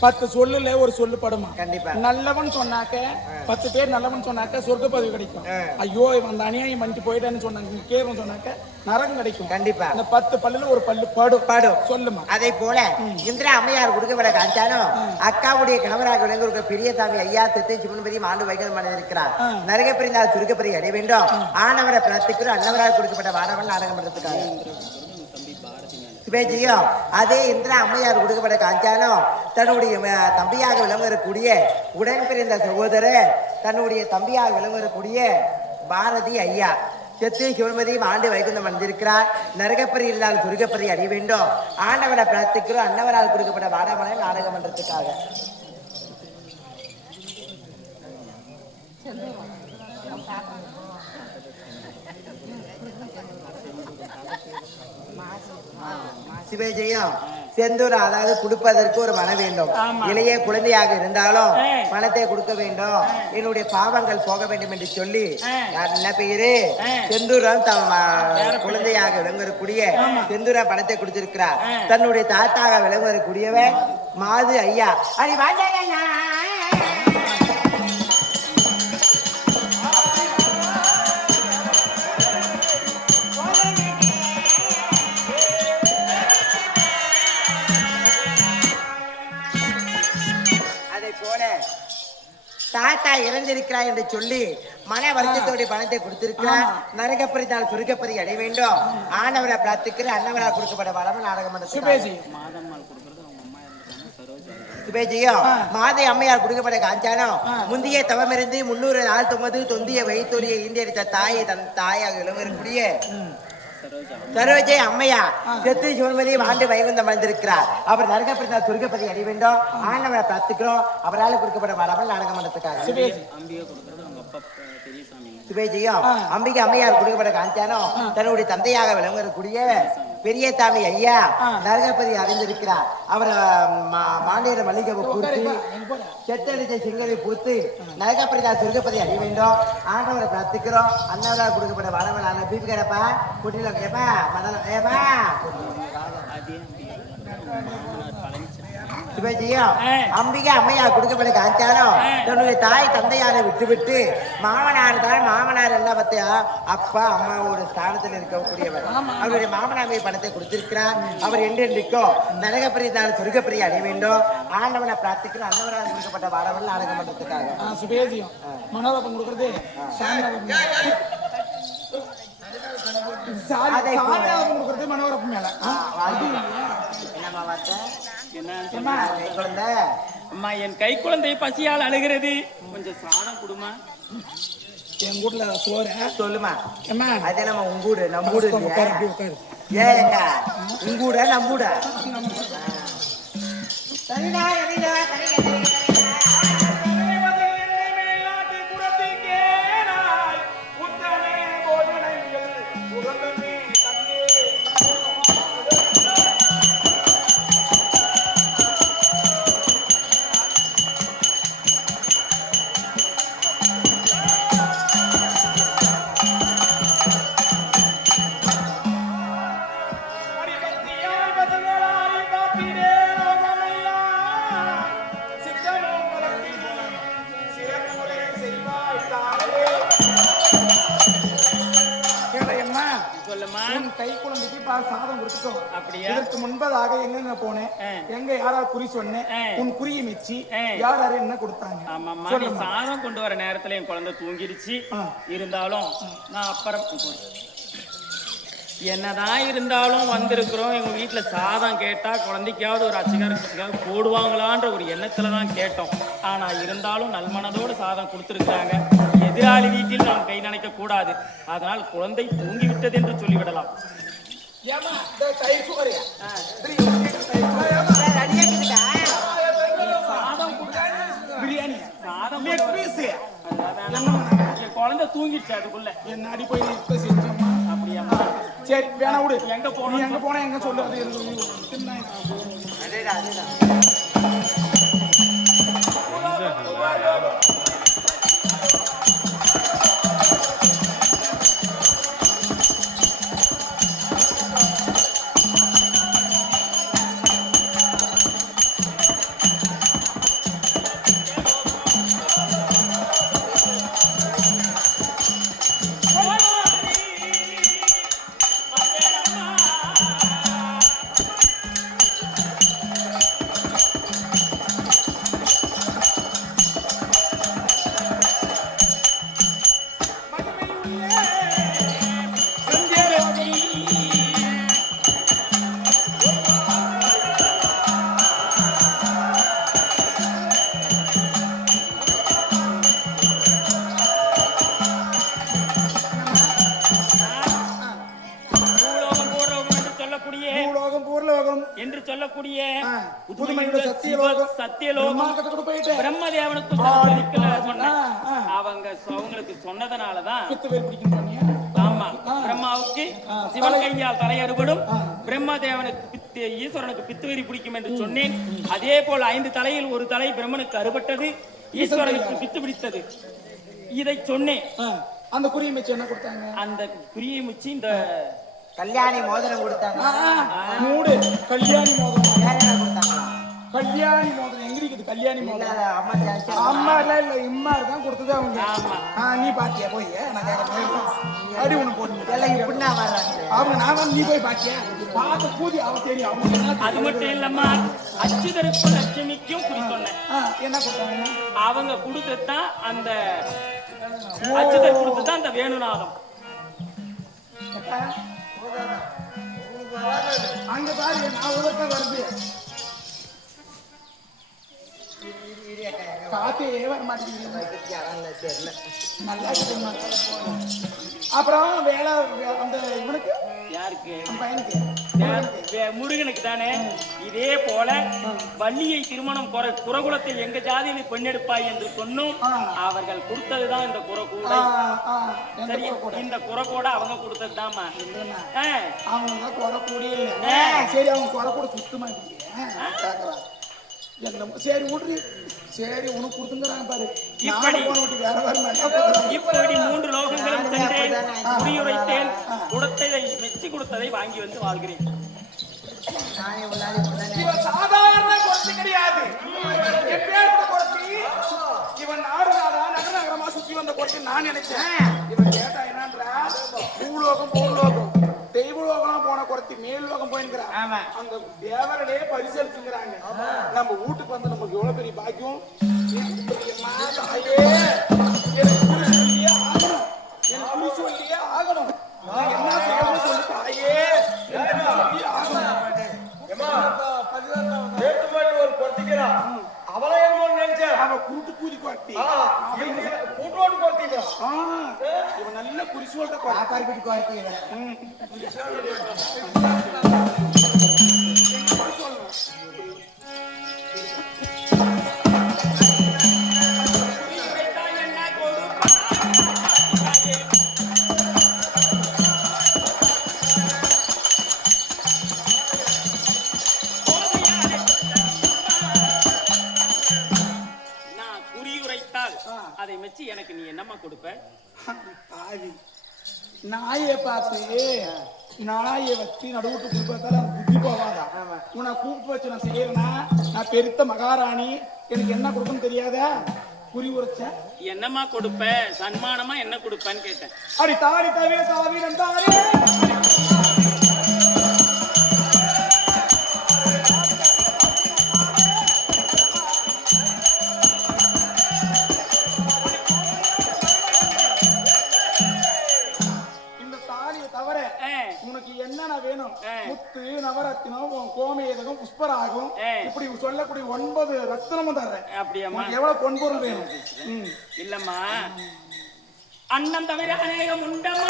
10 சொல்லுல ஒரு சொல்லு படுமா? கண்டிப்பா. நல்லவன் சொன்னாக்க 10 பேர் நல்லவன் சொன்னாக்க சொர்க்க பதவி கிடைக்கும். ஐயோ இவன் அந்த அநியாயம் பண்ணிட்டு போயிட்டான்னு சொன்னாங்க கேவன் சொன்னாக்க நரகம் கிடைக்கும். கண்டிப்பா. இந்த 10 பல்லுல ஒரு பல்லு படும் சொல்லுமா? அதே போல இந்திரா அம்மையார் கொடுக்கப்பட காஞ்சானம் அக்காவுடைய கணவராக விளங்குகிற பெரியசாமி ஐயா செத்து சிவன்பதி ஆண்டு வைகல் மனிதிருக்கிறார். நரக பிரிந்தால் சுருக்கப்படி அடைய வேண்டும். ஆனவரை பிரார்த்திக்கிறோம். அன்னவரால் கொடுக்கப்பட்ட வானவன் நாடகம் பண்றதுக்காக சுபேஜியும் அதே இந்திரா அம்மையார் கொடுக்கப்பட்ட காஞ்சானம் தன்னுடைய தம்பியாக விளங்கக்கூடிய உடன் பிறந்த சகோதரர் தன்னுடைய தம்பியாக விளங்கக்கூடிய பாரதி ஐயா செத்து சிவன்மதியும் ஆண்டு வைகுந்தம் வந்திருக்கிறார். நரகப்பரி இருந்தால் சுருகப்பரி அடைய வேண்டும். ஆண்டவரை பிரார்த்திக்கிறோம். அன்னவரால் கொடுக்கப்பட்ட வாடமனை நாடகம் பண்றதுக்காக சிவஜெயம் செந்தூர் அதாவது கொடுப்பதற்கு ஒரு மன வேண்டும். இளைய குழந்தையாக இருந்தாலும் பணத்தை கொடுக்க வேண்டும். என்னுடைய பாவங்கள் போக வேண்டும் என்று சொல்லி என்ன பேரு செந்தூரம் குழந்தையாக விளங்கக்கூடிய செந்தூரா பணத்தை கொடுத்திருக்கிறார். தன்னுடைய தாத்தாக விளங்கக்கூடியவர் மாது ஐயா அடி தாத்தா இறந்திருக்கிறார் என்று சொல்லி மன வருத்தத்தோடைய பணத்தை கொடுத்திருக்கிறார். நரகப்பரிதால் சுருக்கப்பரி அடைய வேண்டும். ஆனவரை பிரார்த்திக்கிற அன்னவரால் கொடுக்கப்பட்ட வளம நாடகம் சுபேஜியும் மாதை அம்மையார் கொடுக்கப்பட்ட காஞ்சானம் முந்தைய தவமிருந்து 300 நாள் தொகுது தொந்திய வைத்தோரிய ஈந்தெடுத்த தாயை தன் தாயாக விளங்கக்கூடிய சரோஜை அம்மையா செத்து சிவன்மதி ஆண்டு வைகுந்தம் வந்திருக்கிறார். அவர் நரகப்பிரதால் சுருக்கப்பதி அடைய வேண்டும். ஆண்டவரை பிரார்த்திக்கிறோம். அவரால் கொடுக்கப்பட்ட வளமல் நாடகம் மன்றத்துக்காக சுபேஜியும் அம்பிகை அம்மையார் கொடுக்கப்பட்ட காஞ்சானம் தன்னுடைய தந்தையாக விளங்கக்கூடிய பெரிய சாமி ஐயா நரகப்பதி அறிந்திருக்கிறார். அவர் மாநில மல்லிகைவை பூர்த்தி செத்தடிச்ச சிங்கரை பூர்த்து நரகப்பதிதான் சுருக்கப்பதி அடைய வேண்டும். ஆண்டவரை பிரார்த்திக்கிறோம். அன்னவரால் கொடுக்கப்பட்ட வளமலான பீபி கிடப்பா குட்டில ஏப்பா மதம் ஏப்பா சிவஜியும் அம்பிகை அம்மையா கொடுக்கப்பட்ட காஞ்சானம் தன்னுடைய தாய் தந்தையாரை விட்டுவிட்டு மாமனார் தான் மாமனார் எல்லாம் பத்தியா அப்பா அம்மாவோட ஸ்தானத்தில் இருக்கக்கூடியவர். அவருடைய மாமனார் பணத்தை கொடுத்திருக்கிறார். அவர் என்றென்றைக்கும் நரகப்பிரிதான் சொர்க்கப்பரி அடைய வேண்டும். ஆண்டவனை பிரார்த்திக்கிறோம். அன்னவரால் கொடுக்கப்பட்ட வாரவன் நாடகம் பண்றதுக்காக சுபேஜியும் மனோரப்பம் கொடுக்கறது மனோரப்பம் மேல அம்மா என் கை குழந்தை பசியால் அழுகிறது. கொஞ்சம் சாதம் கொடுமா. என் வீட்டுல சோறு சொல்லுமா. அதே நம்ம உங்கூடு நம்பூடு ஏங்க உங்கூட நம்பூட சரிடா செய்வாய் தாயே. கேளையம்மா, சொல்லுமா. உன் கை குழந்தைக்கு சாதம் கொடுத்துட்டோம். அப்படியா? இதற்கு முன்பதாக எங்க போனேன், எங்க யாராவது குறி சொன்னேன், உன் குறியை மிச்சி யார் யாரு என்ன கொடுத்தாங்க? ஆமாம்மா, நீ சாதம் கொண்டு வர நேரத்துல என் குழந்தை தூங்கிடுச்சு. இருந்தாலும் நான் அப்புறம் என்னதான் இருந்தாலும் வந்திருக்கிறோம். எங்க வீட்டுல சாதம் கேட்டா குழந்தைக்காவது ஒரு அச்சிகாரத்துக்காக போடுவாங்களான்ற ஒரு எண்ணத்துல தான் கேட்டோம். ஆனா இருந்தாலும் நல்மனதோடு சாதம் கொடுத்திருக்கிறாங்க. எதிராளி வீட்டில் நாம் கை நினைக்க கூடாது. அதனால் குழந்தை தூங்கிவிட்டது என்று சொல்லிவிடலாம். பிரியாணி சாதம் என்ன குழந்தை தூங்கிடுச்சு அதுக்குள்ள. என்ன அடி போய் செஞ்சோம்மா. அப்படியா? சரி வேணா விடு. எங்க போனோம், எங்க போனா எங்க சொல்லு. அது என்று சொல்லக்கூடிய புதுமையோட சத்தியலோகம் பிரம்மதேவனுக்கு அவங்களுக்கு சொன்னதனாலதான் ஆமா, பிரம்மாவுக்கு சிவன் கையால் தலையறுபடும், பிரம்மதேவனுக்கு ஈஸ்வரனுக்கு பித்துவெறி பிடிக்கும் என்று சொன்னேன். அதே போல் 5 தலையில் ஒரு தலை பிரம்மனுக்கு அறுபட்டது, ஈஸ்வரனுக்கு பித்து பிடித்தது. இதை சொன்னேன். அந்த குறியை மிச்சு என்ன கொடுத்தாங்க? அந்த குறியை மிச்சு இந்த கல்யாணி மோதிரம் கொடுத்தாங்க. மூடு கல்யாணி மோதிரம். வேற என்ன கொடுத்தாங்களா? கல்யாணி மோதிரம் எங்க இருக்குது? கல்யாணி மோதிரம் அம்மா இல்ல இம்மா தான் கொடுத்தது அவங்க. நீ பாத்தியா போய்? நான் அடி ஒண்ணு போட்டு எல்லாம் இப்படின்னா வர்றாங்க அவங்க. நான் நீ போய் பாத்தியா? பார்த்து பூதி அவ தெரியும் அவங்க. அது மட்டும் இல்லம்மா, அச்சுதருக்கும் லட்சுமிக்கும் குறி சொன்னேன். என்ன கொடுத்தாங்க? அவங்க கொடுத்துதான் அந்த அச்சுதர் கொடுத்துதான் அந்த வேணுநாதம். அங்க பாரு, நான் உதட்ட வருது காத்தே வர மாட்டேங்குது. நல்லா அப்புறம் வேலை அந்த இவனுக்கு யாருக்கு? பையனுக்கு முருகனுக்கு தானே. இதே போல வள்ளியை திருமணம் குரகுலத்தில் எங்க ஜாதியில் பெண்ணெடுப்பாய் என்று சொன்னோம். அவர்கள் கொடுத்ததுதான் இந்த குரகூடை. சரி, இந்த குரகூட அவங்க கொடுத்ததுதாம்மா. அவங்க குறக்கூடே இல்லை. சரி, அவங்க குறக்கூட சுத்தமா சரி விட்ரு. சரி உனக்கு கொடுத்துங்கிறாங்க பாரு. இப்படி வேற வேற இப்படி 3 லோகங்களும் சென்றேன், குடியுரைத்தேன், கொடுத்ததை மெச்சி கொடுத்ததை வாங்கி வந்து வாழ்கிறேன். சாதாரண குறைச்சி கிடையாது. எப்பேற்பட்ட குறைச்சி? இவன் நாடுநாதா நகரமா சுத்தி வந்த குறைச்சி நான் நினைச்சேன். இவன் கேட்டா என்னன்றா, பூலோகம் பூலோகம் தெய்வலோகம் போன குறைச்சி மேல் லோகம் போயிருக்கிறான். அந்த தேவரடே பரிசளிச்சுங்கிறாங்க. நம்ம வீட்டுக்கு வந்து நமக்கு எவ்வளவு பெரிய பாக்கியம். தாயே எனக்கு புரிசொல்லியே ஆகணும், எனக்கு புரிசொல்லியே ஆகணும். என்ன செய்யணும் சொல்லு தாயே, எனக்கு சொல்லியே ஆகணும். அவளை என்ன நினைச்சேன்? அவ கூட்டு கூதி குறைத்தி கூட்டோடு குறைத்தீங்க. இவன் நல்ல குறிசோல்ற குறைத்தி. அதை மெச்சி எனக்கு நீ என்னம்மா கொடுப்ப? நாயை பார்த்து நாயை வச்சு நடுவுட்டு கொடுப்பதால புத்தி போவாதா? உன்னை கூப்பிட்டு வச்சு நான் செய்யறேன்னா, நான் பெருத்த மகாராணி, எனக்கு என்ன கொடுக்கணும்னு தெரியாதா? குறி உரைச்சேன் என்னம்மா கொடுப்ப? சன்மானமா என்ன கொடுப்பேன்னு கேட்டேன். அடி தாரி தவிர தாவி நந்தாரே. உனக்கு என்னென்ன வேணும்? முத்து, நவரத்தினம், கோமேதகம், புஷ்பராகம், இப்படி சொல்லக்கூடிய 9 ரத்தினமும் தர்றேன். அப்படியாம்மா? எவ்வளவு பொன்பொருள் வேணும்? இல்லம்மா, அண்ணன் தவிர அநேகம் உண்டம்மா.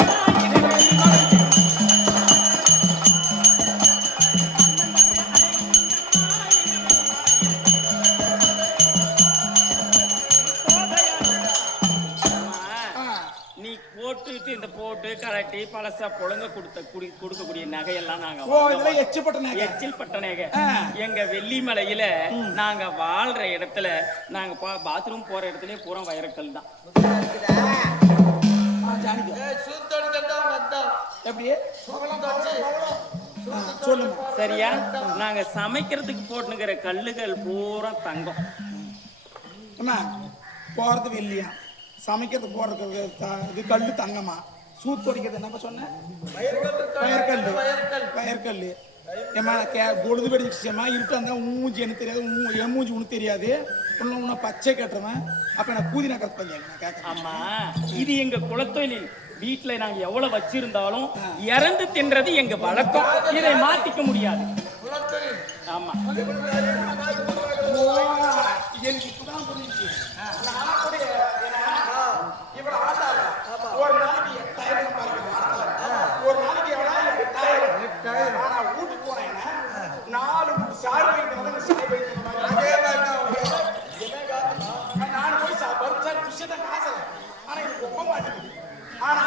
இந்த போட்டு கலட்டி பழசா பொழுங்க கொடுக்கக்கூடிய நகையெல்லாம் நாங்க எச்சில் பட்ட நகை. எங்க வெள்ளிமலையில நாங்க வாழ்ற இடத்துல நாங்க பாத்ரூம் போற இடத்துல பூரா வைரக்கல் தான். சரியா? நாங்க சமைக்கிறதுக்கு போட்டுங்கிற கல்லுகள் பூரா தங்கம். போறது வெள்ளியா, சமைக்கிறது போடுறது இது கல்லு தங்கமா, சூத்தொடிக்கிறது என்ன சொன்ன? வயற்கல். ஏமா பொழுது வெடிச்சுமா இருட்டா இருந்தா மூஞ்சி எனக்கு தெரியாது, என் மூஞ்சி உனக்கு தெரியாது, உன்னை பச்சை கட்டுறவன். அப்ப எனக்கு கூதி நான் கேட்க. ஆமா, இது எங்க குலத்தொழில். வீட்டுல நாங்க எவ்வளவு வச்சிருந்தாலும் இறந்து தின்றது எங்க வழக்கம். இதை மாத்திக்க முடியாது. ஆமா, எனக்கு இப்பதான் புரிஞ்சுச்சு. ஒரு நாளைக்கு 8000 ஒரு நாளைக்கு வீட்டுக்கு போறேன் 4 சாறு வைக்கிறேன். நான் போய் விஷயத்தான் காசு, ஆனா எனக்கு ஒப்ப மாட்டேங்குது. ஆனா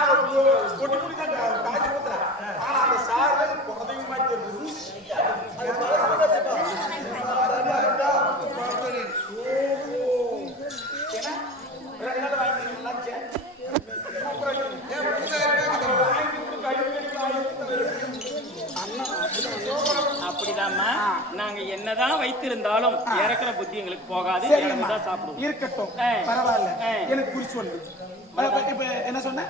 கொட்டி குடி தான் காய்ச்சி கொடுத்துறேன். ஆனா அந்த சாறு குறையும் மாதிரி அப்படிதாம்மா. நாங்க என்னதான் வைத்திருந்தாலும் இறக்குற புத்தி எங்களுக்கு போகாது. சாப்பிடுவோம். இருக்கட்டும், பரவாயில்ல. எனக்கு குறிச்சு வந்து என்ன சொன்ன?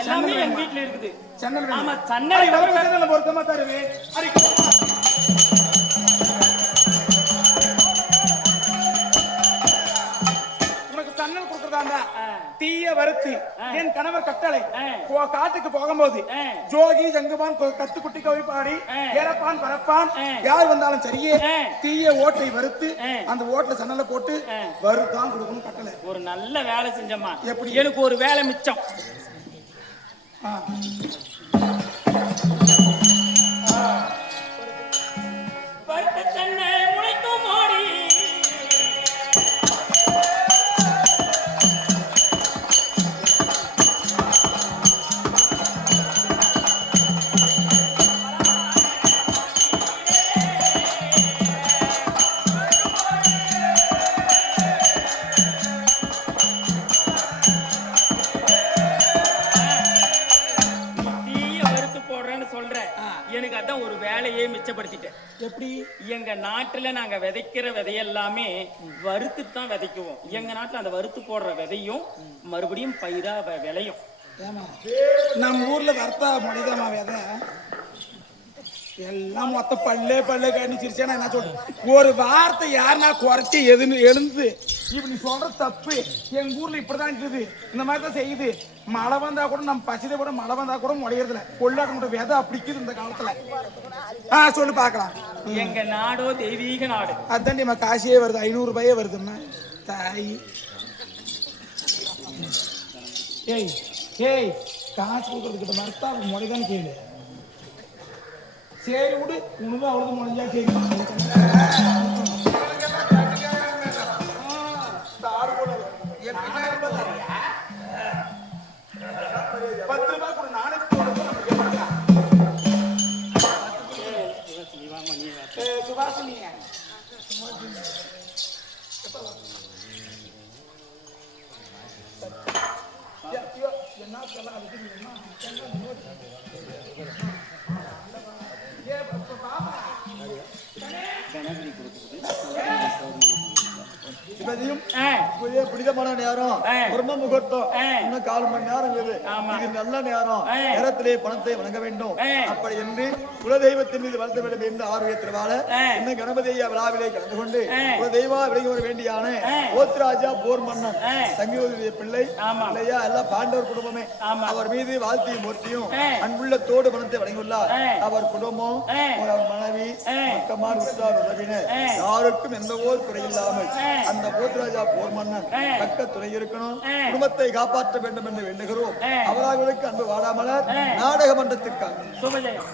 எல்லாமே என் வீட்டுல இருக்குது. சென்னல். ஆமா, சென்னல் பொருத்தமா தருவேன். தீய வறுத்து என் கணவர் கட்டளை காட்டுக்கு போகும்போது ஜோகி ஜங்குபான் கத்துக்குட்டி கவி பாடி ஏறப்பான் பரப்பான் யார் வந்தாலும் சரியே தீய ஓட்டை வறுத்து அந்த ஓட்டை சன்னல போட்டு வறுத்தான் கொடுக்கணும் கட்டளை. ஒரு நல்ல வேலை செஞ்சம்மா. எப்படி? எனக்கு ஒரு வேலை மிச்சம். எனக்கு அதான் ஒரு வேலையே மிச்சப்படுத்திட்டேன். எப்படி? எங்க நாட்டுல நாங்க விதைக்கிற விதையெல்லாமே வறுத்து தான் விதைக்குவோம். எங்க நாட்டுல அந்த வறுத்து போடுற விதையும் மறுபடியும் பயிரா விளையும். நம்ம ஊர்ல வறுத்தா மொழிதாமா விதை எல்லாம் மொத்த பல்லே கணிச்சிருச்சா. என்ன சொல்றேன், ஒரு வார்த்தை யாருன்னா குறைச்சி எதுன்னு எழுந்து இப்ப நீ சொல்ற தப்பு. எங்க ஊர்ல இப்படிதான் இருக்குது, இந்த மாதிரி தான் செய்யுது. மழை வந்தா கூட நம்ம பச்சதை கூட மழை வந்தா கூட முளையறதுல கொள்ளாட்ட விதை அப்படிக்குது இந்த காலத்துல. சொல்லு பாக்கலாம். எங்க நாடோ தெய்வீக நாடு. அதான் நம்ம காசியே வருது, 500 ரூபாயே வருதுன்னா தாய். ஏய் காசு கொடுக்கறதுக்கிட்ட மறுத்தா மொழிதான் கேளு. சரி விடு, உனக்கு அவ்வளவு முடிஞ்சா சரி. 10 ரூபாய் கூட நானே சுபாஷினி என்ன கணபதி கொடுக்குறது சிவதியும் ஆ, புனிதமான நேரம் ஆ. பிரம்ம முகூர்த்தம் ஆ. இன்னும் 4 மணி நேரம் இருக்குது ஆமா. இது நல்ல நேரம் ஆ. நேரத்திலே பணத்தை வணங்க வேண்டும் ஆ. அப்படி என்று குலதெய்வத்தின் மீது வளர்த்த வேண்டும் என்று ஆர்வத்திற்கால ஆ. இன்னும் கணபதி ஐயா விழாவிலே கலந்து கொண்டு ஆ. குலதெய்வா விலகி வர வேண்டியான ஆ. போத்ராஜா போர் மன்னன் ஆ. சங்கீத பிள்ளை ஆமா. இல்லையா எல்லாம் பாண்டவர் குடும்பமே ஆமா. அவர் மீது வாழ்த்தியும் மூர்த்தியும் ஆ. அன்புள்ளத்தோடு பணத்தை வழங்கியுள்ளார் ஆ. அவர் குடும்பம் ஆ. அவர் மனைவி ஆ. மக்கமார் உற்றார் உறவினர் ஆ. யாருக்கும் எந்த ஓர் குறையில்லாமல் ஆ. அந்த போத்ராஜா போர் மன்னன் ஆ. தக்க துணை இருக்கணும் ஆ. குடும்பத்தை காப்பாற்ற வேண்டும் என்று வேண்டுகிறோம் ஆ. அவர்களுக்கு அன்பு வாடாமலர் ஆ. நாடக மன்றத்திற்காக சுபஜயம்.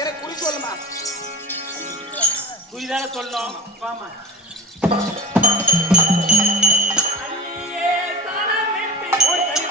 எனக்கு குறி சொல்லுமா குறிதான சொல்லணும். வாமா. அள்ளியே சனமிட்டு ஒரு தனி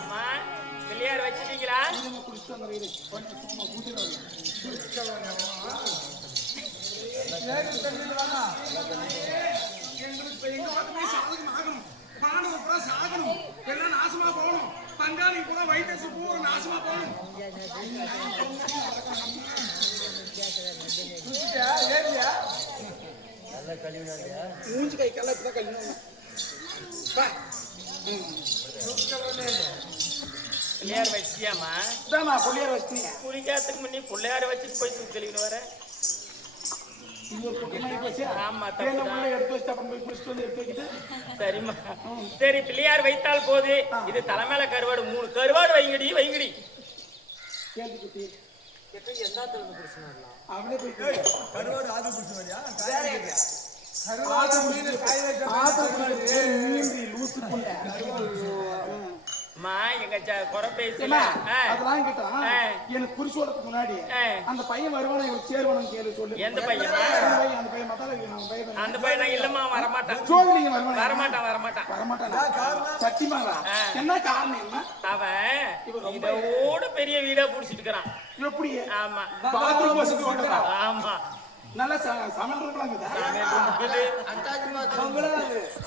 அம்மா, பிள்ளையார் வச்சிட்டீங்களா? நாசமா போகணும் பங்காளி கூட வைத்தேசி பூரா நாசமா போகணும் மூஞ்சி கை கல்ல இப்பதான் கழிக்கணும் பிள்ளையார் வச்சியாமா? இதாம்மா புள்ளியார் வச்சிட்டீங்க குளிக்காத்துக்கு முன்னே பிள்ளையார வச்சுட்டு போய் சுத்தலின்னு வர. ஆமா, தப்புதான். எடுத்து வச்சு அப்புறம் போய் குளிச்சுட்டு வந்து எடுத்து வைக்கிட்டு சரிம்மா. சரி, பிள்ளையார் வைத்தால் போது இது தலைமையில கருவாடு 3 கருவாடு வைங்கடி வைங்கடி. கேள்வி குட்டி அவனே போய் கருவாடு ஆதி பிடிச்ச வரியா அம்மா, எங்க குறை பேசல. அதெல்லாம் கேட்டான் எனக்கு குறி சொல்றதுக்கு முன்னாடி அந்த பையன் வருவானா எனக்கு சேருவானு கேளு சொல்லு. எந்த பையன்? அந்த பையன் மத்தால அந்த பையன் நான் இல்லம்மா, வரமாட்டான். ஜோதிலிங்க வருவானா? வரமாட்டான். வரமாட்டான். சத்தியமாவா? என்ன காரணம் என்ன? அவன் இதோட பெரிய வீடா புடிச்சிட்டு இருக்கிறான். எப்படி? ஆமா, பாத்ரூம் வசதி ஓட்டறா. ஆமா. நல்ல சமையல் ரூம்லாம்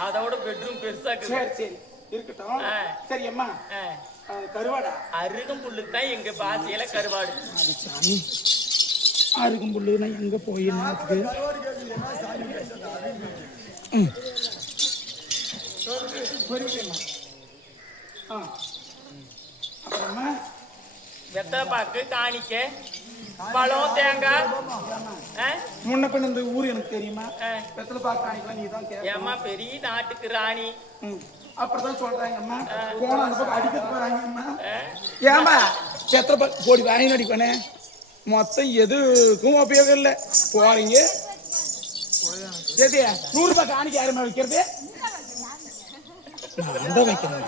அதோட பெட்ரூம் பெருசா சரி சரி இருக்கட்டும். சரி அம்மா கருவாடா அருகும் புல்லுக்கு தான் எங்க பாசையில கருவாடு. சாமி அருகும் புல்லுனா எங்க போய் என்னத்துக்கு? அப்புறமா வெத்தப்பாக்கு காணிக்க பழம் தேங்காய். முன்ன பின்ன இந்த ஊர் எனக்கு தெரியுமா? வெத்தலை பாக்கு காணிக்கலாம் நீ தான் ஏமா பெரிய நாட்டுக்கு ராணி. அப்படிதான் சொல்றாங்க அம்மா. போன அந்த பக்கம் அடிக்க போறாங்க அம்மா. ஏமா வெத்தலை பாக்கு போடி வாங்கி அடிப்பானே மொத்தம் எதுக்கும் உபயோகம் இல்லை. போறீங்க சரி 100 ரூபாய் காணிக்க யாருமா வைக்கிறது? நான் தான் வைக்கிறேன்.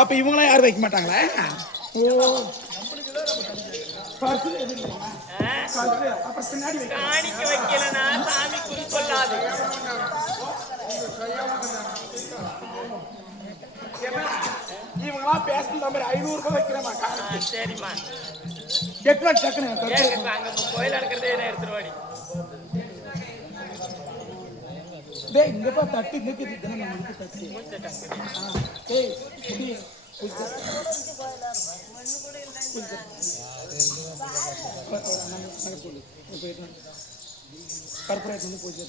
அப்ப இவங்களாம் யாரும் வைக்க மாட்டாங்களா? ஓ காணிக்க வைக்கலனா சாமி குறி சொல்லாது. இவங்களாம் பேசுற மாதிரி 500 ரூபாய் வைக்கிறேன். சரிம்மா, அங்க கோயில இருக்கிறதே எடுத்துருவாடி. இங்கப்பா தட்டு நிற்குது தட்டு. கற்பூரேட் வந்து பூஜை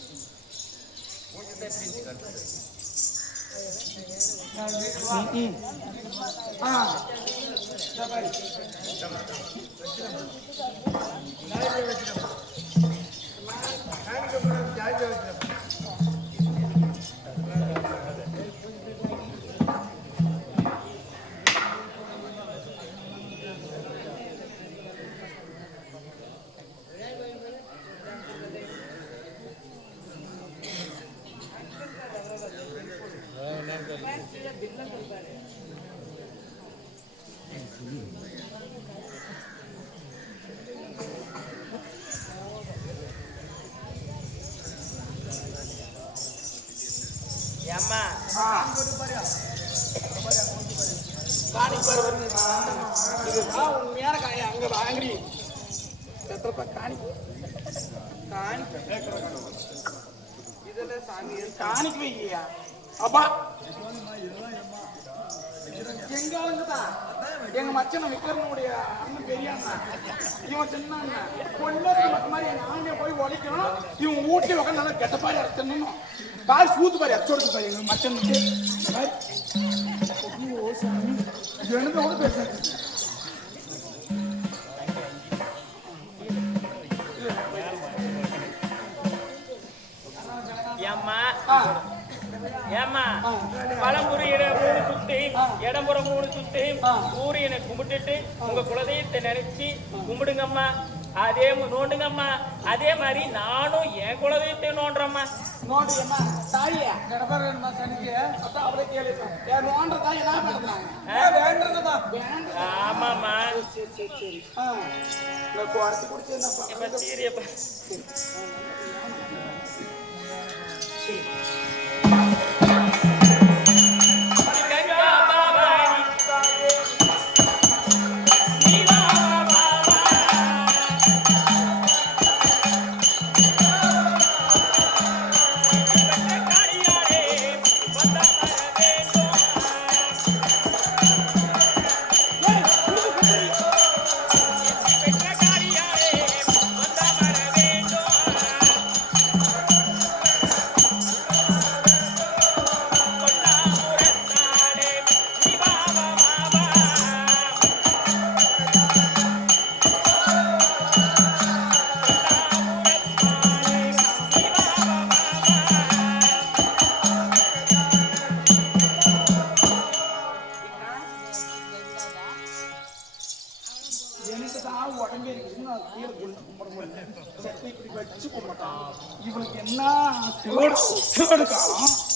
அம்மா காணிப்பார் வருதுமா இதுதான் உண்மையான காய் அங்க வாங்கி எத்தனை காணிக்கு இதெல்லாம் சாமி காணிக்கு வையா அப்பா எங்க ஆளுங்கதான் எங்க மச்சனை விக்ரமனுடைய அண்ணன் பெரிய அண்ணன் இவன் சின்ன அண்ணன் கொள்ளது மாதிரி எங்க ஆணைய போய் உடைக்கணும் இவன் ஊட்டி உட்காந்து நல்லா கெட்ட பாரு அரைச்சணும் பாரு சூத்து பாரு அச்சோடுச்சு பாரு எங்க மச்சனுக்கு எழுந்த கூட பேசுறேன் ஏம்மா ஏம்மா பழம்புரி 3 சுத்தி இடம்புறம் 3 சுத்தி சூரியனை கும்பிட்டுட்டு உங்க குலதெய்வத்தை நினைச்சு கும்பிடுங்கம்மா அதே நோண்டுங்கம்மா அதே மாதிரி நானும் என் குலதெய்வத்தை நோண்டுறேம்மா நோண்டுங்கம்மா தாலியா கடப்பாருமா சனிக்கு அதான் அவளே கேளுங்க நோண்ட தாய் என்ன பண்றாங்க வேண்டறதா ஆமாம்மா சரி நான் குவார்த்தி குடிச்சு இப்ப சீரியப்பா இவனுக்கு என்ன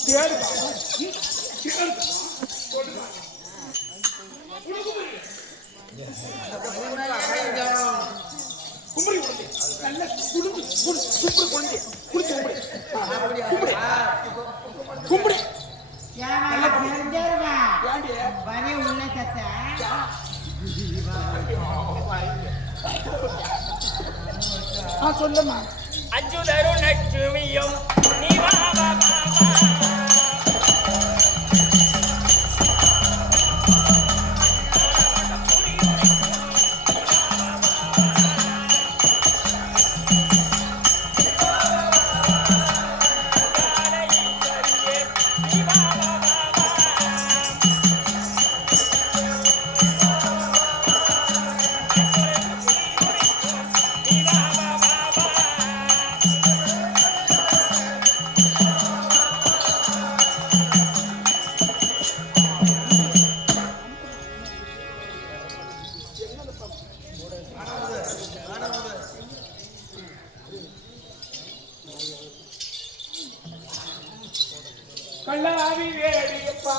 தேடு காலம் கும்பரி நல்ல குடும்பி குடும்பி குடிச்சு கும்படி சொல்லுமா அச்சுதரும் நச்சுமியும் நீ வா வா வா கல்லாவி வேடியப்பா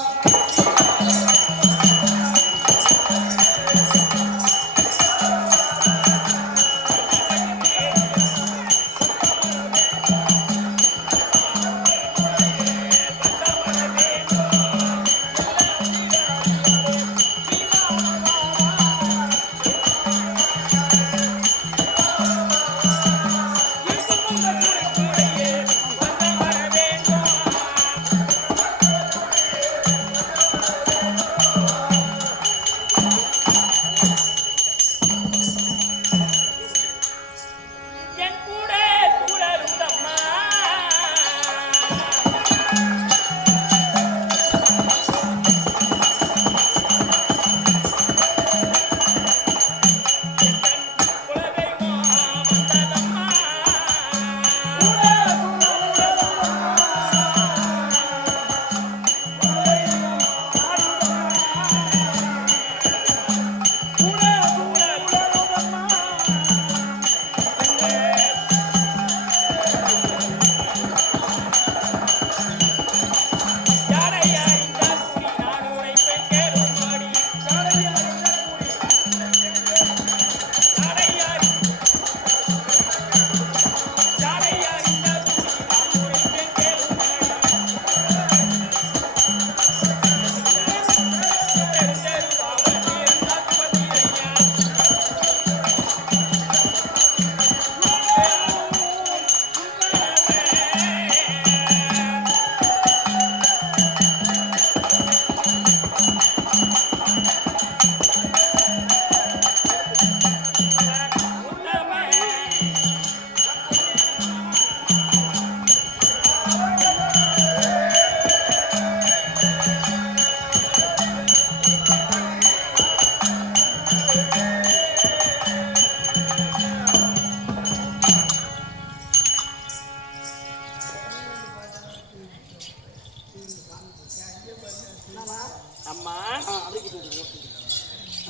அம்மா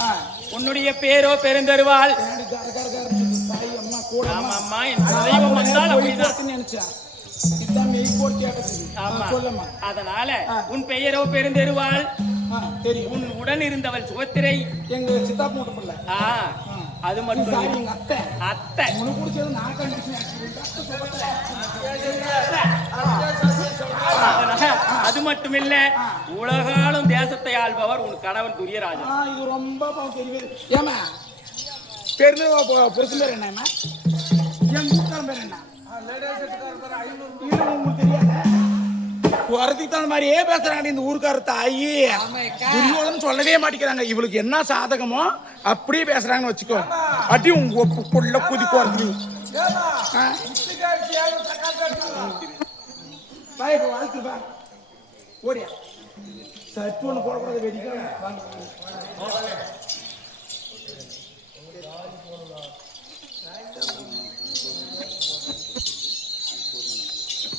ஆ, உன்னுடைய பேரோ பெருந்தருவாள். பின்னாடி கர கர கரன்னு சொல்லி, தாய் அம்மா கூட அம்மா. ஆமாம்மா, என் தெய்வம் வந்தால் அப்படிதான். போய்போர்த்துன்னு நினைச்சேன். இதான் மெய்போர்த்து கேட்டது. ஆமா. சொல்லம்மா. அதனால உன் பெயரோ பெருந்தருவாள். தெரியும். உன் உடன் இருந்தவள் சுபத்திரை. எங்க சித்தாப்பு மூட்டை பிள்ளை. அது மட்டும் சாரி, இல்ல. எங்க அத்தை. அத்தை. உனக்கு பிடிச்சது நான் கண்டுபிடிச்சேன். அது மட்டும் இல்ல, உலகாலும் தேசத்தை ஆள்பவர் உன் கணவன் துரியராஜன். இது ரொம்ப பெரிய. ஏமா பெருந்த பெருசு பேர் என்ன? என் கூட்டாளன் பேர் என்ன? உங்களுக்கு தெரியாது. குறத்துக்கு தகுந்த மாதிரியே பேசுறாங்க இந்த ஊருக்கார தாயி. துரியோதனு சொல்லவே மாட்டேங்கிறாங்க. இவளுக்கு என்ன சாதகமோ அப்படியே பேசுறாங்கன்னு வச்சுக்கோ. அடி உங்க கொள்ள குதி குறத்து. வாழ்த்துப்பா ஓடியா சட்டு ஒண்ணு போடக்கூடாது. வெடிக்க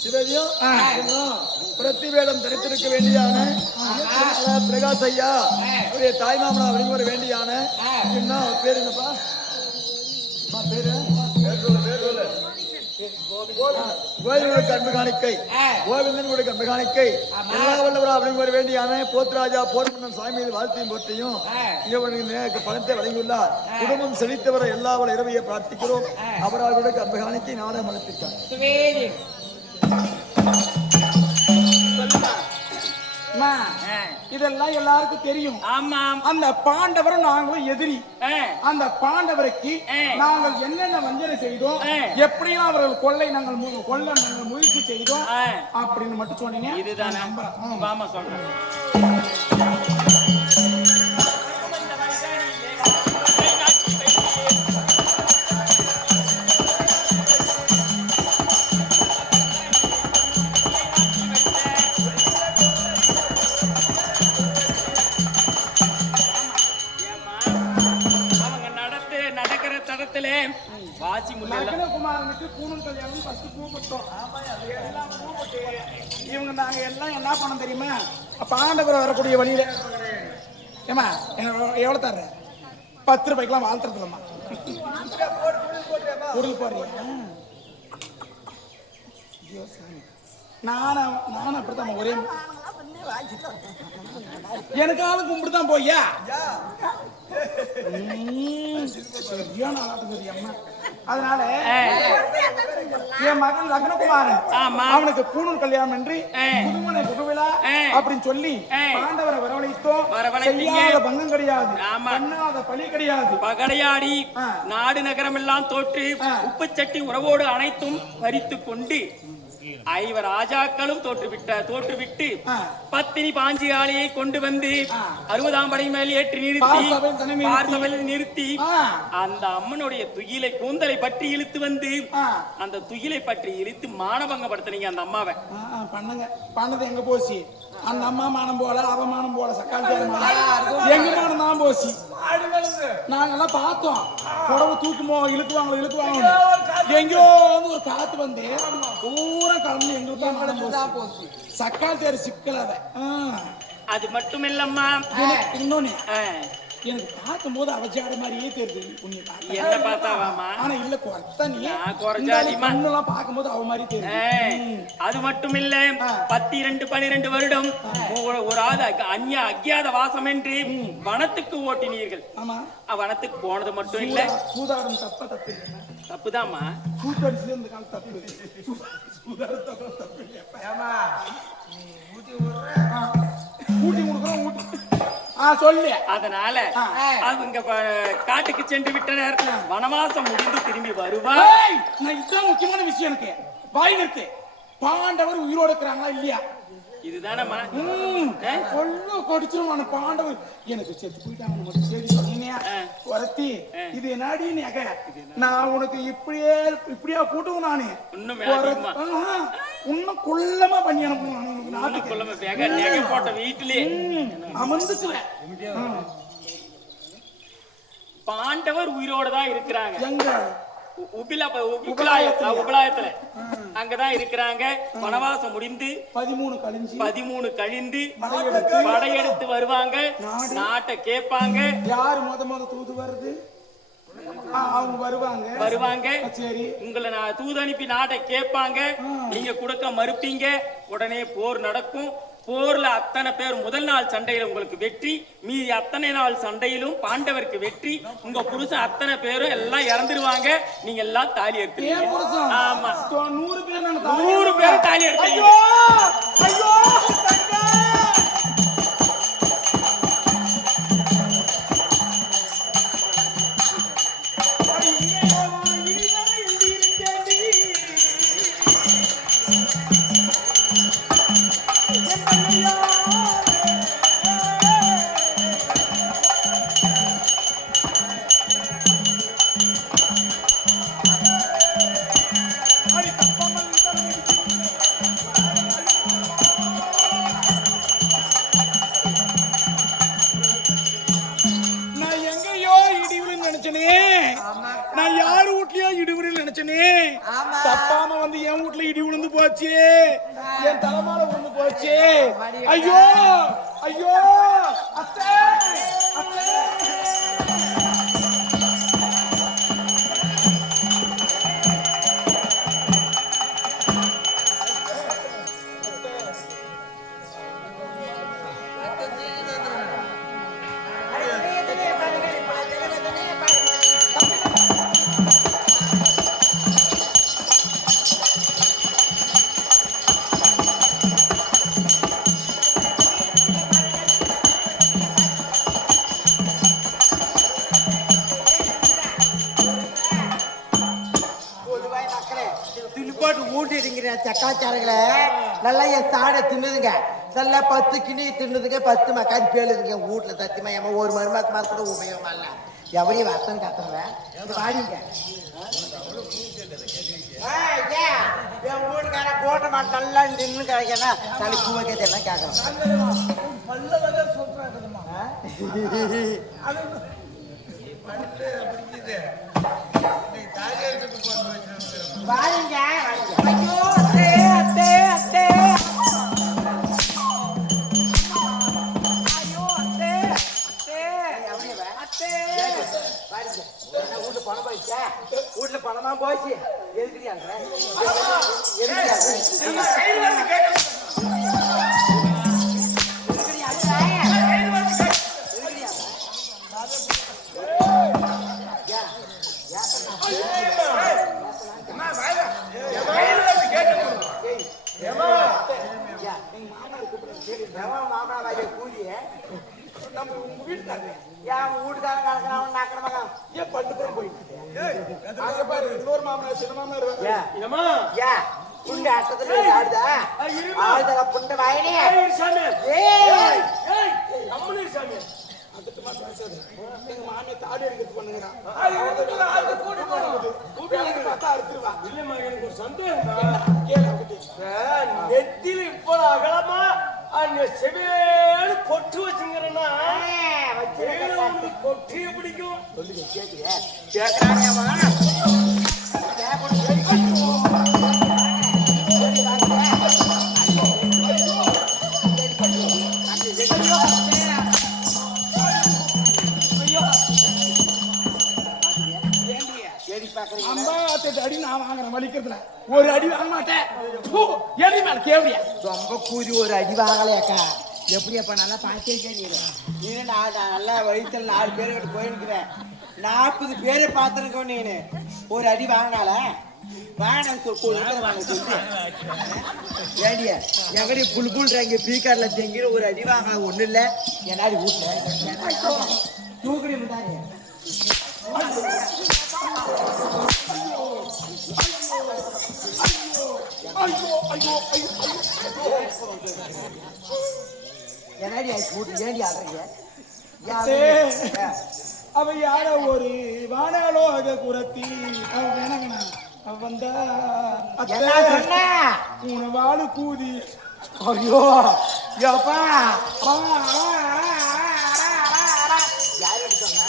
சிவதியும் பிரத்திவேடம் தரித்திருக்க வேண்டியான பிரகாஷ் ஐயா அவருடைய தாய்மாமனா வழிமுறை வேண்டியான இன்னும் பேர் என்னப்பா பேரு கோவிந்தனுடைய அன்பு காணிக்கை கோவிந்தனுடைய அன்பு காணிக்கை எல்லா வல்லவரா வழிமுறை வேண்டியான போத்ராஜா போர்மன்னன் சாமியில் வாழ்த்தையும் போற்றியும் இங்கே பணத்தை வழங்கியுள்ளார். குடும்பம் செழித்தவரை எல்லா வள இரவையை பிரார்த்திக்கிறோம். அவர்களுடைய அன்பு காணிக்கை நானே மனத்திற்கான். இதெல்லாம் எல்லாருக்கும் தெரியும். ஆமாம். அந்த பாண்டவரும் நாங்களும் எதிரி. அந்த பாண்டவருக்கு நாங்கள் என்னென்ன வஞ்சனை செய்தோம், எப்படியும் அவர்கள் கொள்ளை நாங்கள் முயற்சி செய்தோம் அப்படின்னு மட்டும் சொன்னீங்க. இதுதான் ஆமா சொல்றேன். வாசி குமாரனுக்கு பூணூல் கல்யாணம் ஃபர்ஸ்ட் கூப்பிட்டோம். இவங்க நாங்க எல்லாம் என்ன பண்ண தெரியுமா, பாண்டவர் வரக்கூடிய வழியில ஏமா எவ்வளவு தர்ற 10 ரூபாய்க்குலாம் வாழ்த்துறதுலம்மா பொருள் போடுறியா? நானும் அப்படித்தான் ஒரே எனக்காலும் கும்பிட்டுதான் போய்யா சரியான அம்மா. அதனால என் மகன் லக்னகுமாரன் அவனுக்கு பூணூல் கல்யாணம் என்று புதுமனை புகுவிழா அப்படின்னு சொல்லி பாண்டவரை வரவழைத்தோம். செய்யாத பங்கம் கிடையாது, பண்ணாத பழி கிடையாது. பகடையாடி நாடு நகரம் எல்லாம் தோற்று உப்புச்சட்டி உறவோடு அனைத்தும் பறித்து கொண்டு 5 ராஜாக்களும் தோற்றுவிட்டு பத்தினி பாஞ்சியாளியை கொண்டு வந்து 60ஆம் படை மேல் ஏற்றி நிறுத்தி அந்த அம்மனுடைய துயிலை கூந்தலை பற்றி இழுத்து வந்து அந்த துயிலை பற்றி இழுத்து மானபங்கப்படுத்தினீங்க அந்த அம்மாவை. பண்ணுங்க பண்ணது எங்க போச்சு? அந்த அம்மா மானம் போல அவமானம் போல சக்கால் எங்க மானம் தான் போச்சு. நாங்கெல்லாம் பார்த்தோம். புடவை தூக்குமோ இழுக்குவாங்க எங்கேயோ வந்து ஒரு காத்து வந்து பூரா கலந்து எங்களுக்கு தான் போச்சு. சக்கால் தேர் சிக்கலாத. அது மட்டும் இல்லம்மா, இன்னொன்னு எனக்கு பார்க்கும் போது அவஜாட மாதிரியே தெரியுது. என்ன பார்த்தாவாமா? ஆனா இல்ல குறைச்சாலிமா பார்க்கும் போது அவ மாதிரி தெரியுது. அது மட்டும் இல்ல 12 வருடம் ஒரு அஞ்ஞாத வாசம் என்று வனத்துக்கு ஓட்டினீர்கள். ஆமா, வனத்துக்கு போனது மட்டும் இல்ல, சூதாடம் தப்பு தப்புதாம்மா. கூட்டடிச்சு இந்த கால தப்பு ஊட்டி கொடுக்குறோம் சொல்லு. அதனால அவங்க காட்டுக்கு சென்று விட்டனர். வனவாசம் முடிந்து திரும்பி வருவார். நான் இதுதான் முக்கியமான விஷயம். எனக்கு வாய் நிறுத்து. பாண்டவர் உயிரோடு இருக்கிறாங்களா இல்லையா? இதுதானம்மா கொடிச்சிருவான பாண்டவர் எனக்கு செத்து போயிட்டாங்க மட்டும் சரி சொன்னீங்க. குறத்தி இது என்னடி நகை? நான் உனக்கு இப்படியா கூட்டுவோம். நானு இன்னும் குள்ளமா பண்ணி அனுப்புவேன். நாட்டுக்கு போட்ட வீட்டிலே அமர்ந்துக்குவேன். பாண்டவர் உயிரோட தான் இருக்கிறாங்க. எங்க உபிலாயத்துல அங்கதான் இருக்கிறாங்க. வனவாசம் முடிந்து 13 கழிந்து படையெடுத்து வருவாங்க. நாட்டை கேட்பாங்க. யாரு முத தூது வருது? அவங்க வருவாங்க. சரி, உங்களை நான் தூது அனுப்பி நாட்டை கேட்பாங்க. நீங்க கொடுக்க மறுப்பீங்க. உடனே போர் நடக்கும். போர்ல அத்தனை பேர் முதல் நாள் சண்டையில உங்களுக்கு வெற்றி, மீதி அத்தனை நாள் சண்டையிலும் பாண்டவருக்கு வெற்றி. உங்க புருஷன் அத்தனை பேரும் எல்லாம் இறந்துருவாங்க. நீங்க எல்லாம் தாலி எடுத்துருவீங்க. ஆமா, 100 பேர் தாலி எடுத்துருவீங்க. நான் யாரு வீட்லயோ இடி விழுந்து நினைச்சனே, தப்பாம வந்து என் வீட்டுல இடி விழுந்து போச்சு. என் தலைமால விழுந்து போச்சு. ஐயோ ஐயோ அத்தை அத்தை. சக்காச்சாரங்கள நல்லா என் சாடை தின்னுதுங்க. நல்லா 10 கிணி தின்னுதுங்க, 10 மக்காதி பேழுதுங்க வீட்டுல. சத்தியமா ஏமா ஒரு மருமாக்கு மாதிரி கூட உபயோகமா இல்ல. எவரையும் வசன் கத்துறேன் வாடிங்க. என் வீட்டுக்கார போட்ட மாட்டு நல்லா நின்று கிடைக்கா தலை பூவைக்கத்தை எல்லாம் கேட்கறேன். வாடிங்க. ஐயோ அத்தே அத்தே அத்தே. ஐயோ அத்தே அத்தே அத்தே. வாடிங்க. வீட்டுல பணம் போயிடுச்சா? வீட்டுல பணமா போச்சு. எதுக்குறியா நெத்தில இப்போ அகலமா செவேன்னு பொட்டு வச்சுங்கிறனா பொட்டிய பிடிக்கும். அடி நான் வாங்குறேன் வலிக்கிறதுல ஒரு அடி வாங்க மாட்டேன். எடி மேல கேவடியா ரொம்ப கூறி ஒரு அடி வாங்கலையாக்கா. எப்படியாப்பா நல்லா பார்த்தே நீ நல்லா வயிற்றுல 4 பேர் கிட்ட போயிருக்கிறேன். 40 பேரை பார்த்துருக்கோம். நீனு ஒரு அடி வாங்கினால வாங்க சொல்லி ஏடியா எங்கடி புல் புல்றாங்க பீக்கார்ல தெங்கிற ஒரு அடி வாங்க ஒண்ணு இல்ல. என்னாடி வீட்டுல தூக்கடி முட்டாங்க. என்னடி ஏடி ஆடுறீங்க? அவ யார ஒரு வானலோக குரத்தி வந்தா வாழு கூதி. ஐயோ யோப்பா யாரு சொன்னா?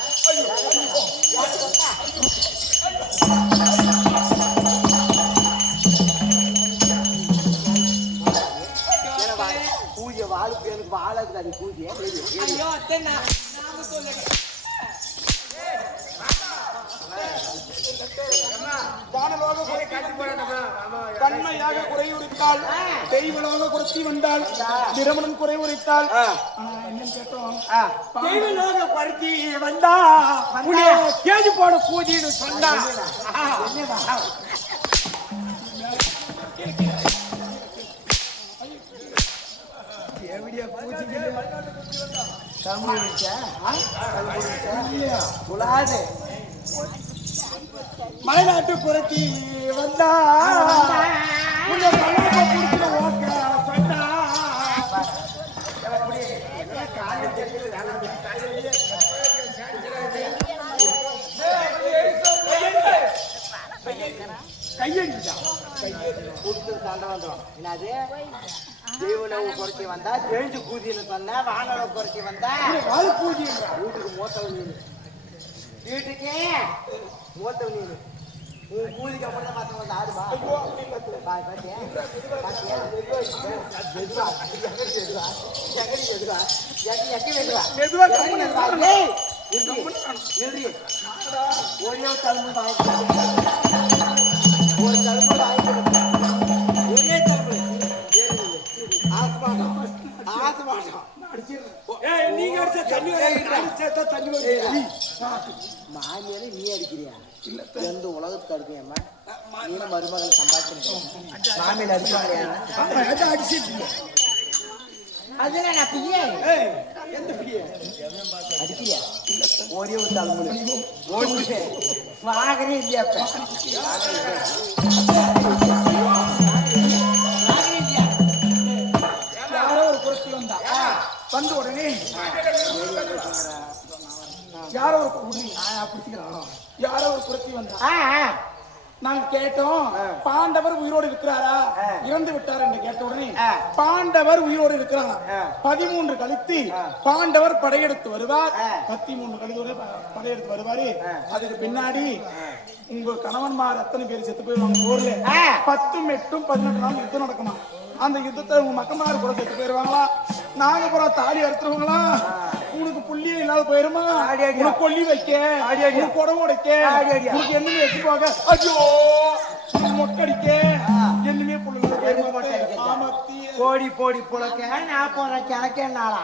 வாழ்க்கை எனக்கு வாழக்கு அது பூஜை ஐயோ அத்தை நாம சொல்லுங்க வானலோக தன்மையாக குறையுரைத்தால் தெய்வலோக குறைச்சி வந்தால் திருமணம் குறைவுரைத்தால் என்னன்னு கேட்டோம் தெய்வலோக பருத்தி வந்தா கேஜி போட பூஜைன்னு சொன்னா மலைநாட்டு புரட்சி வந்தா என்னது தெய்வலோக குறைச்சி வந்தா தெரிஞ்சு கூதின்னு சொன்ன வானலோக குறைச்சி வந்தா கூதி வீட்டுக்கு மூத்தவன் நீனு வீட்டுக்கே மூத்தவன் நீனு உன் கூலிக்கு அப்புறம் மற்றவங்க ஆடுமா ஒரே தலைமுறை ஒரு தலைமுறை ஒரே தலைமுறை நீங்க அடிச்ச தண்ணி மாமியால நீ அடிக்கிறியா இல்ல எந்த உலகத்துக்கு அடிக்கியம்மா நீ மருமகளை சம்பாதிக்க மாமியில அடிக்க அடிச்சிருக்கீங்க அதுதான் நான் பிரிய எந்த பிடிய அடிக்கிறியா ஒரே ஒரு தலைமுறை ஒன்று வாகனே இல்லையா யாரோ ஒரு குறைச்சி வந்தா வந்த உடனே யாரோ ஒரு யாரோ ஒரு குறைச்சி வந்தா நாங்க கேட்டோம் பாண்டவர் உயிரோடு இருக்கிறாரா இறந்து விட்டார் என்று கேட்ட உடனே பாண்டவர் உயிரோடு இருக்கிறாரா 13 கழித்து பாண்டவர் படையெடுத்து வருவார் 13 கழித்து படையெடுத்து வருவாரு அதுக்கு பின்னாடி உங்க கணவன்மார் எத்தனை பேர் செத்து போயிருவாங்க போர்ல 10 8 18 நாள் யுத்தம் நடக்குமா அந்த யுத்தத்தை உங்க மக்கமார் கூட செத்து போயிருவாங்களா நாங்க பூரா தாலி அறுத்துருவாங்களா உனக்கு புள்ளியே இல்லாத போயிருமா உனக்கு கொல்லி வைக்க உனக்கு குடம் உடைக்க உனக்கு என்னமே வச்சுக்குவாங்க ஐயோ மொக்கடிக்க என்னமே போடி போடி புழக்க நான் போறேன் கிழக்கே நாளா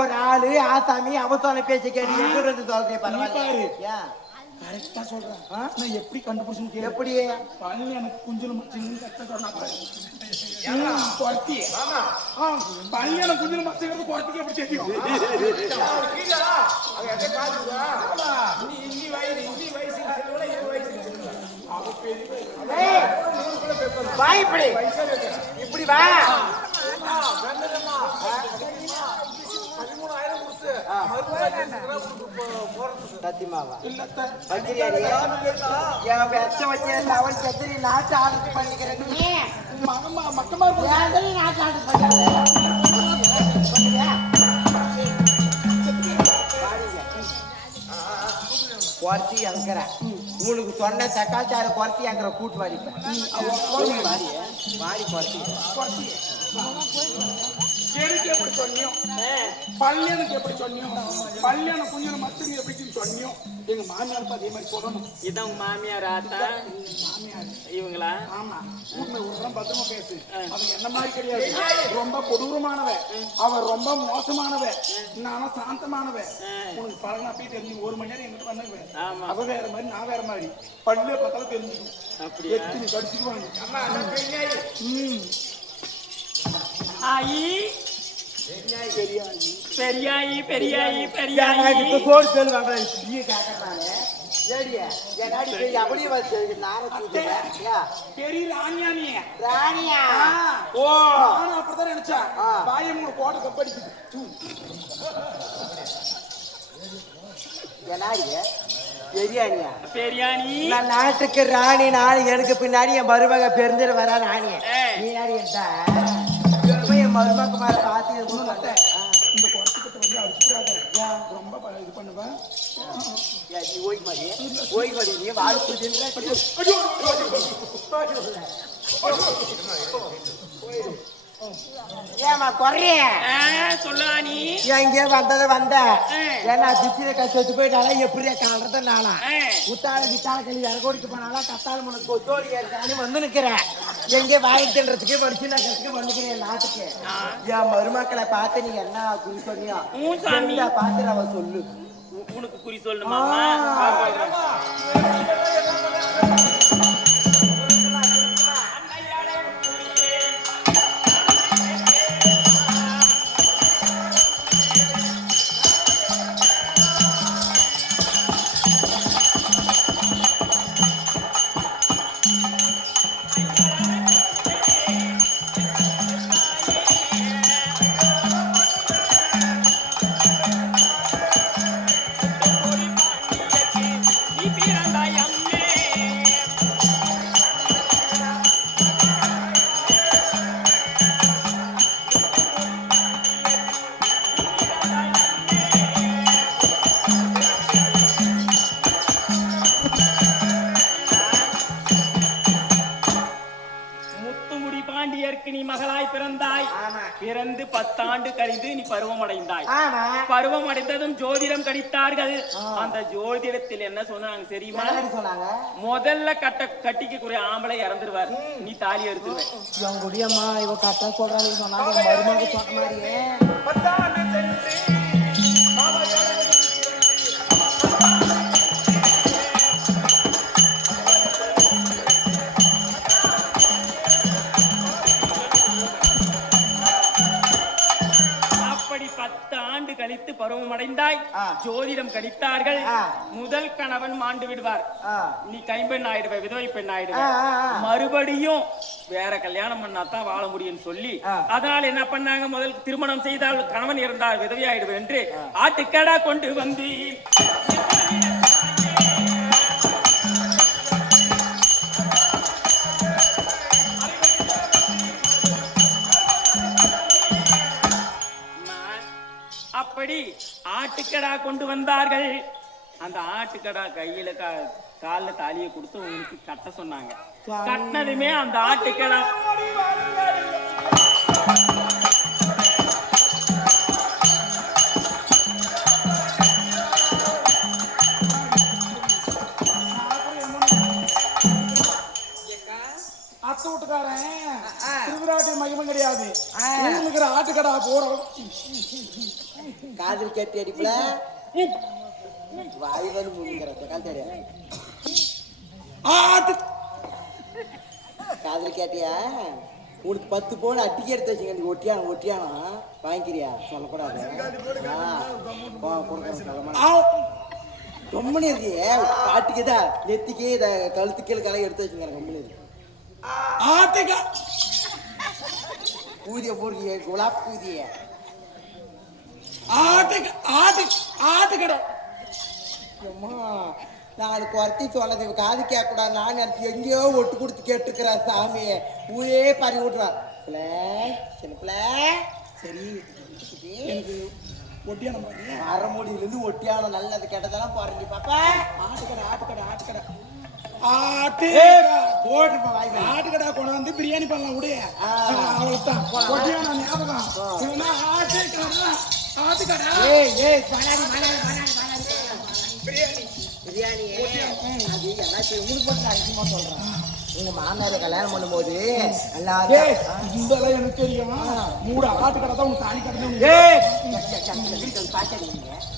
ஒரு ஆளு ஆசாமி அவசர பேச்சு கேட்டு சொல்றேன் பரவாயில்ல கரெக்டா சொல்றேன் நான் எப்படி கண்டுபிடிச்சு எப்படி பழனி எனக்கு குஞ்சல் மச்சிங்கன்னு கரெக்டா சொன்னாங்க குறத்தி பழனி எனக்கு குஞ்சல் மச்சிங்கிறது குறத்திக்கு எப்படி தெரியும் இப்படி இப்படி வா சத்தியமாவா அவன் செத்தரி நாட்டு ஆர்டர் பண்ணிக்கிறேன் மக்கமா நாட்டு ஆர்டர் பண்ணிக்கிறேன் குறைச்சி அங்கிற உங்களுக்கு சொன்ன தக்காச்சார குறைச்சி அங்கிற கூட்டு வாடிப்பேன் வாடி குறைச்சி எனக்கு எப்படி சொன்னியோ பள்ளியனுக்கு எப்படி சொன்னியோ பள்ளியான குஞ்சு மத்திரி எப்படின்னு சொன்னியோ எங்க மாமியாருக்கு அதே மாதிரி சொல்லணும் இதான் உங்க மாமியார் ஆத்தா இவங்களா ஆமா ஒரு பத்திரமா பேசு அவன் என்ன மாதிரி கிடையாது ரொம்ப கொடூரமானவ அவன் ரொம்ப மோசமானவ நானும் சாந்தமானவ உனக்கு பழகினா போய் தெரிஞ்சு 1 மணி நேரம் எங்கிட்ட பண்ணுவேன் அவ வேற மாதிரி நான் வேற மாதிரி பள்ளிய பார்த்தாலும் தெரிஞ்சுக்கும் அப்படி எத்தனை கடிச்சுக்குவாங்க ஆயி பெரியாயி பெரியாயி பெரியாயி கோடு சொல்லுவாங்க பெரிய ராணியா ராணியா ஓ நானும் அப்படித்தான் நினைச்சேன் பாயம் கூட கோட்டை கப்படிக்குது பெரியாணியா பெரியாணி நான் நாட்டுக்கு ராணி நான் எனக்கு பின்னாடி என் மருமக பெருந்துட்டு வரா ராணிய நீ என் மருமக மேல பாத்து இந்த குறைச்சிக்கிட்ட வந்து அடிச்சுட்டாங்க ரொம்ப இது பண்ணுவேன் ஓய் மாதிரி நீ வாழ்த்து ஏமா குறைய சொல்லா நீ எங்கே வந்தது வந்த ஆ. ஏன்னா திப்பில கஷ்டத்து போயிட்டாலும் எப்படியா காலறத நானா ஆ. முத்தாள கித்தாள கல்வி இறக்கோடிக்கு போனாலும் கத்தால முனக்கு கொத்தோடி ஏற்கானு வந்து நிக்கிறேன் எங்கே வாயில் தின்றதுக்கு படிச்சு நகரத்துக்கு வந்துக்கிறேன் நாட்டுக்கு என் மருமக்களை பார்த்து நீ என்ன குறி சொன்னியா உன் சாமி. பார்த்து அவ சொல்லு உனக்கு குறி சொல்லணுமா நீ பிறந்தாய் அம்மே முத்துமுடி பாண்டியர்க்கு நீ மகளாய் பிறந்தாய் ஆமா. பிறந்து 10 ஆண்டு கழிந்து நீ பருவமடைந்தாய் ஆமா பருவம் அடைந்ததும் ஜோதிடம் கணித்தார்கள் அந்த ஜோதிடத்தில் என்ன சொன்னாங்க தெரியுமா என்னடி சொன்னாங்க முதல்ல கட்டிக்க கூடிய ஆம்பளை இறந்துருவார் நீ தாலி எடுத்துருவ இவன் குடியம்மா இவ கரெக்டா சொல்றாங்க சொன்னாங்க மருமக சொன்ன மாதிரியே அப்படி 10 ஆண்டு கழித்து பருவம் அடைந்தாய் ஆ. ஜோதிடம் கணித்தார்கள் ஆ. முதல் கணவன் மாண்டு விடுவார் ஆ. நீ கைம்பெண் ஆயிடுவ விதவை பெண் ஆயிடுவ ஆ, ஆ, ஆ. மறுபடியும் வேற கல்யாணம் பண்ணாதான் வாழ முடியும்னு சொல்லி ஆ. அதனால என்ன பண்ணாங்க முதல் திருமணம் செய்தால் கணவன் இருந்தால் விதவை ஆயிடுவேன் என்று ஆட்டுக்கடா கொண்டு வந்து அப்படி ஆட்டுக்கடா கொண்டு வந்தார்கள் அந்த ஆட்டுக்கடா கையில கால்ல தாலியை கொடுத்து உங்களுக்கு கட்ட சொன்னாங்க கட்டினதுமே அந்த ஆட்டுக்கடா அத்தை வீட்டுக்காரன் திருவிழாட்டு மகிமை கிடையாது ஊர்ல இருக்கிற ஆட்டுக்கடா போறோம் காதல் கேட்டு அடிப்புல வாய்வல் முடிக்கிற கால் தெரியாது ஆட்டு காதல் கேட்டியா உனக்கு 10 போன அட்டிக்கு எடுத்து வச்சுங்க நீ ஒட்டியானா வாங்கிக்கிறியா சொல்லக்கூடாது கம்மனி இருக்கியே பாட்டுக்குதா நெத்திக்கே இதை கழுத்துக்கீழ் கலை எடுத்து வச்சுங்க கம்மனி இருக்கு ஆட்டுக்கா ஊதிய போடுறிய குலாப் ஊதிய ஆட்டுக்கடா அம்மா நாலு குறைச்சி சொன்னது காது கேட்கக்கூடாது நான் நினைச்சு எங்கேயோ ஒட்டு கொடுத்து கேட்டுக்கிறா சாமி ஊரே பறி விட்றான் சின்ன பிள்ளை சரி எனக்கு ஒட்டியான பாரு அரைமொழியிலேருந்து ஒட்டியானம் நல்லது கெட்டதெல்லாம் பாருங்க பாப்பா ஆட்டுக்கடா ஆட்டுக்கடா கொண்டு வந்து பிரியாணி பண்ணலாம் விடு அவ்வளவுதான் ஒட்டியான ஞாபகம் இல்லைன்னா ஆட்டுக்கடா பிரியாணி அது எல்லாத்தையும் உங்களுக்கு போட்டு நான் அதிகமாக சொல்கிறேன் உங்க மாமனாரை கல்யாணம் பண்ணும்போது எல்லாரும் இதெல்லாம் எனக்கு தெரியும் மூட ஆட்டுக்கடை தான் உங்க தாலி கடை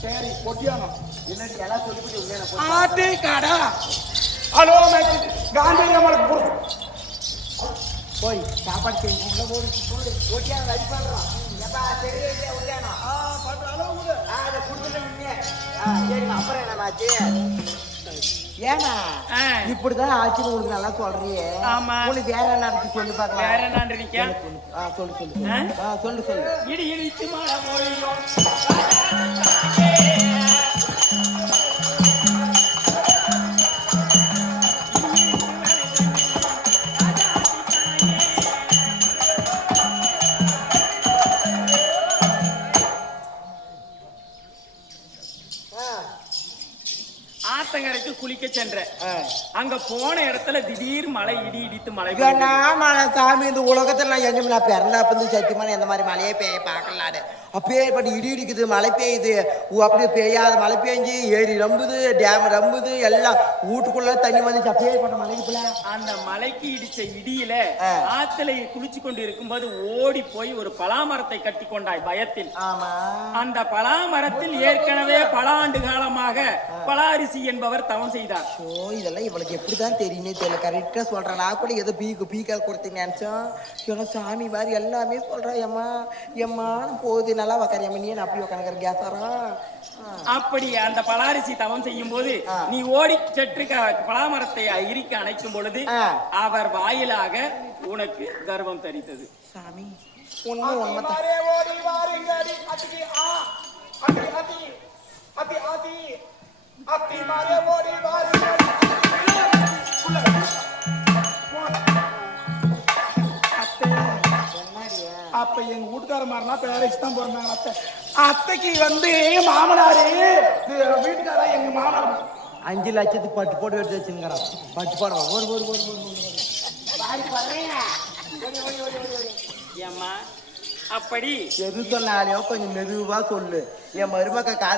சரி ஒட்டியானம் என்னடி எல்லாம் சொல்லிவிட்டு உள்ளே ஆட்டுக்கடா ஹலோ காந்தி அம்மனுக்கு போய் சாப்பாடு செய்யுங்க உள்ள போய் சொல்லு ஓட்டியான ரெடி பண்றோம் எப்பா தெரியல ஓட்டியானா பண்ற அளவு கூட அத குடுத்துல நின்னு சரிங்க அப்புறம் என்னமாச்சு ஏனா இப்படிதான் ஆச்சுன்னு உங்களுக்கு நல்லா சொல்றியே ஆமா. உங்களுக்கு வேற என்ன இருக்கு சொல்லு பார்க்கலாம் வேற என்ன இருக்கா சொல்லு இடி இடிச்சு மாட மொழியும் ஆத்தங்கரைக்கு குளிக்க சென்ற அங்க போன இடத்துல திடீர் மழை இடி இடித்து மழை என்ன மழை சாமி இந்த உலகத்துல நான் எங்க நான் பிறந்தாப்பந்து சத்தியமான எந்த மாதிரி மழையே பெய்ய பார்க்கலான்னு அப்பயே பட் இடி இடிக்குது மழை பெய்யுது அப்படியே பெய்யாத மழை பெஞ்சு ஏரி ரம்புது டேம் ரம்புது எல்லாம் வீட்டுக்குள்ள தண்ணி வந்துச்சு அப்பயே பட்ட மழைக்குள்ள அந்த மலைக்கு இடிச்ச இடியில ஆத்துல குளிச்சு கொண்டு இருக்கும்போது ஓடி போய் ஒரு பலாமரத்தை கட்டி கொண்டாய் பயத்தில். ஆமா அந்த பலாமரத்தில் ஏற்கனவே பல ஆண்டு காலமாக பலாரிசி என்பவர் தவம் செய்தார். ஷோ இதெல்லாம் இவளுக்கு எப்படிதான் தெரியுமே தெரியல கரெக்டா சொல்றேன் நான் கூட ஏதோ பீக்கால் கொடுத்தீங்க நினைச்சோம் இவங்க சாமி மாதிரி எல்லாமே சொல்றேன் எம்மா எம்மா போகுது நல்லா உக்காரியம்மா நீ அப்படி உக்காந்துக்கிற கேசாரா அப்படி அந்த பலாரிசி தவம் செய்யும் போது நீ ஓடி சென்று பலாமரத்தை இறுக்க அணைக்கும் பொழுது அவர் வாயிலாக உனக்கு கர்வம் தரித்தது. சாமி உண்மை உண்மை ஓடி வாருங்கடி அதி ஆ அதி அதி அதி அதி அதி மாரே ஓடி வாருங்கடி அப்ப எங்க வீட்டுக்கார மாதிரினா பேரேஜ் தான் போறாங்க அத்தை அத்தைக்கு வந்து மாமனாரு வீட்டுக்கார எங்க மாமனார் 5 லட்சத்துக்கு பட்டு போட்டு எடுத்து வச்சுங்கிறான் பட்டு போடுவான் ஏம்மா அப்படி எது சொன்னாலையோ கொஞ்சம் மெதுவா சொல்லு என் மருமக்க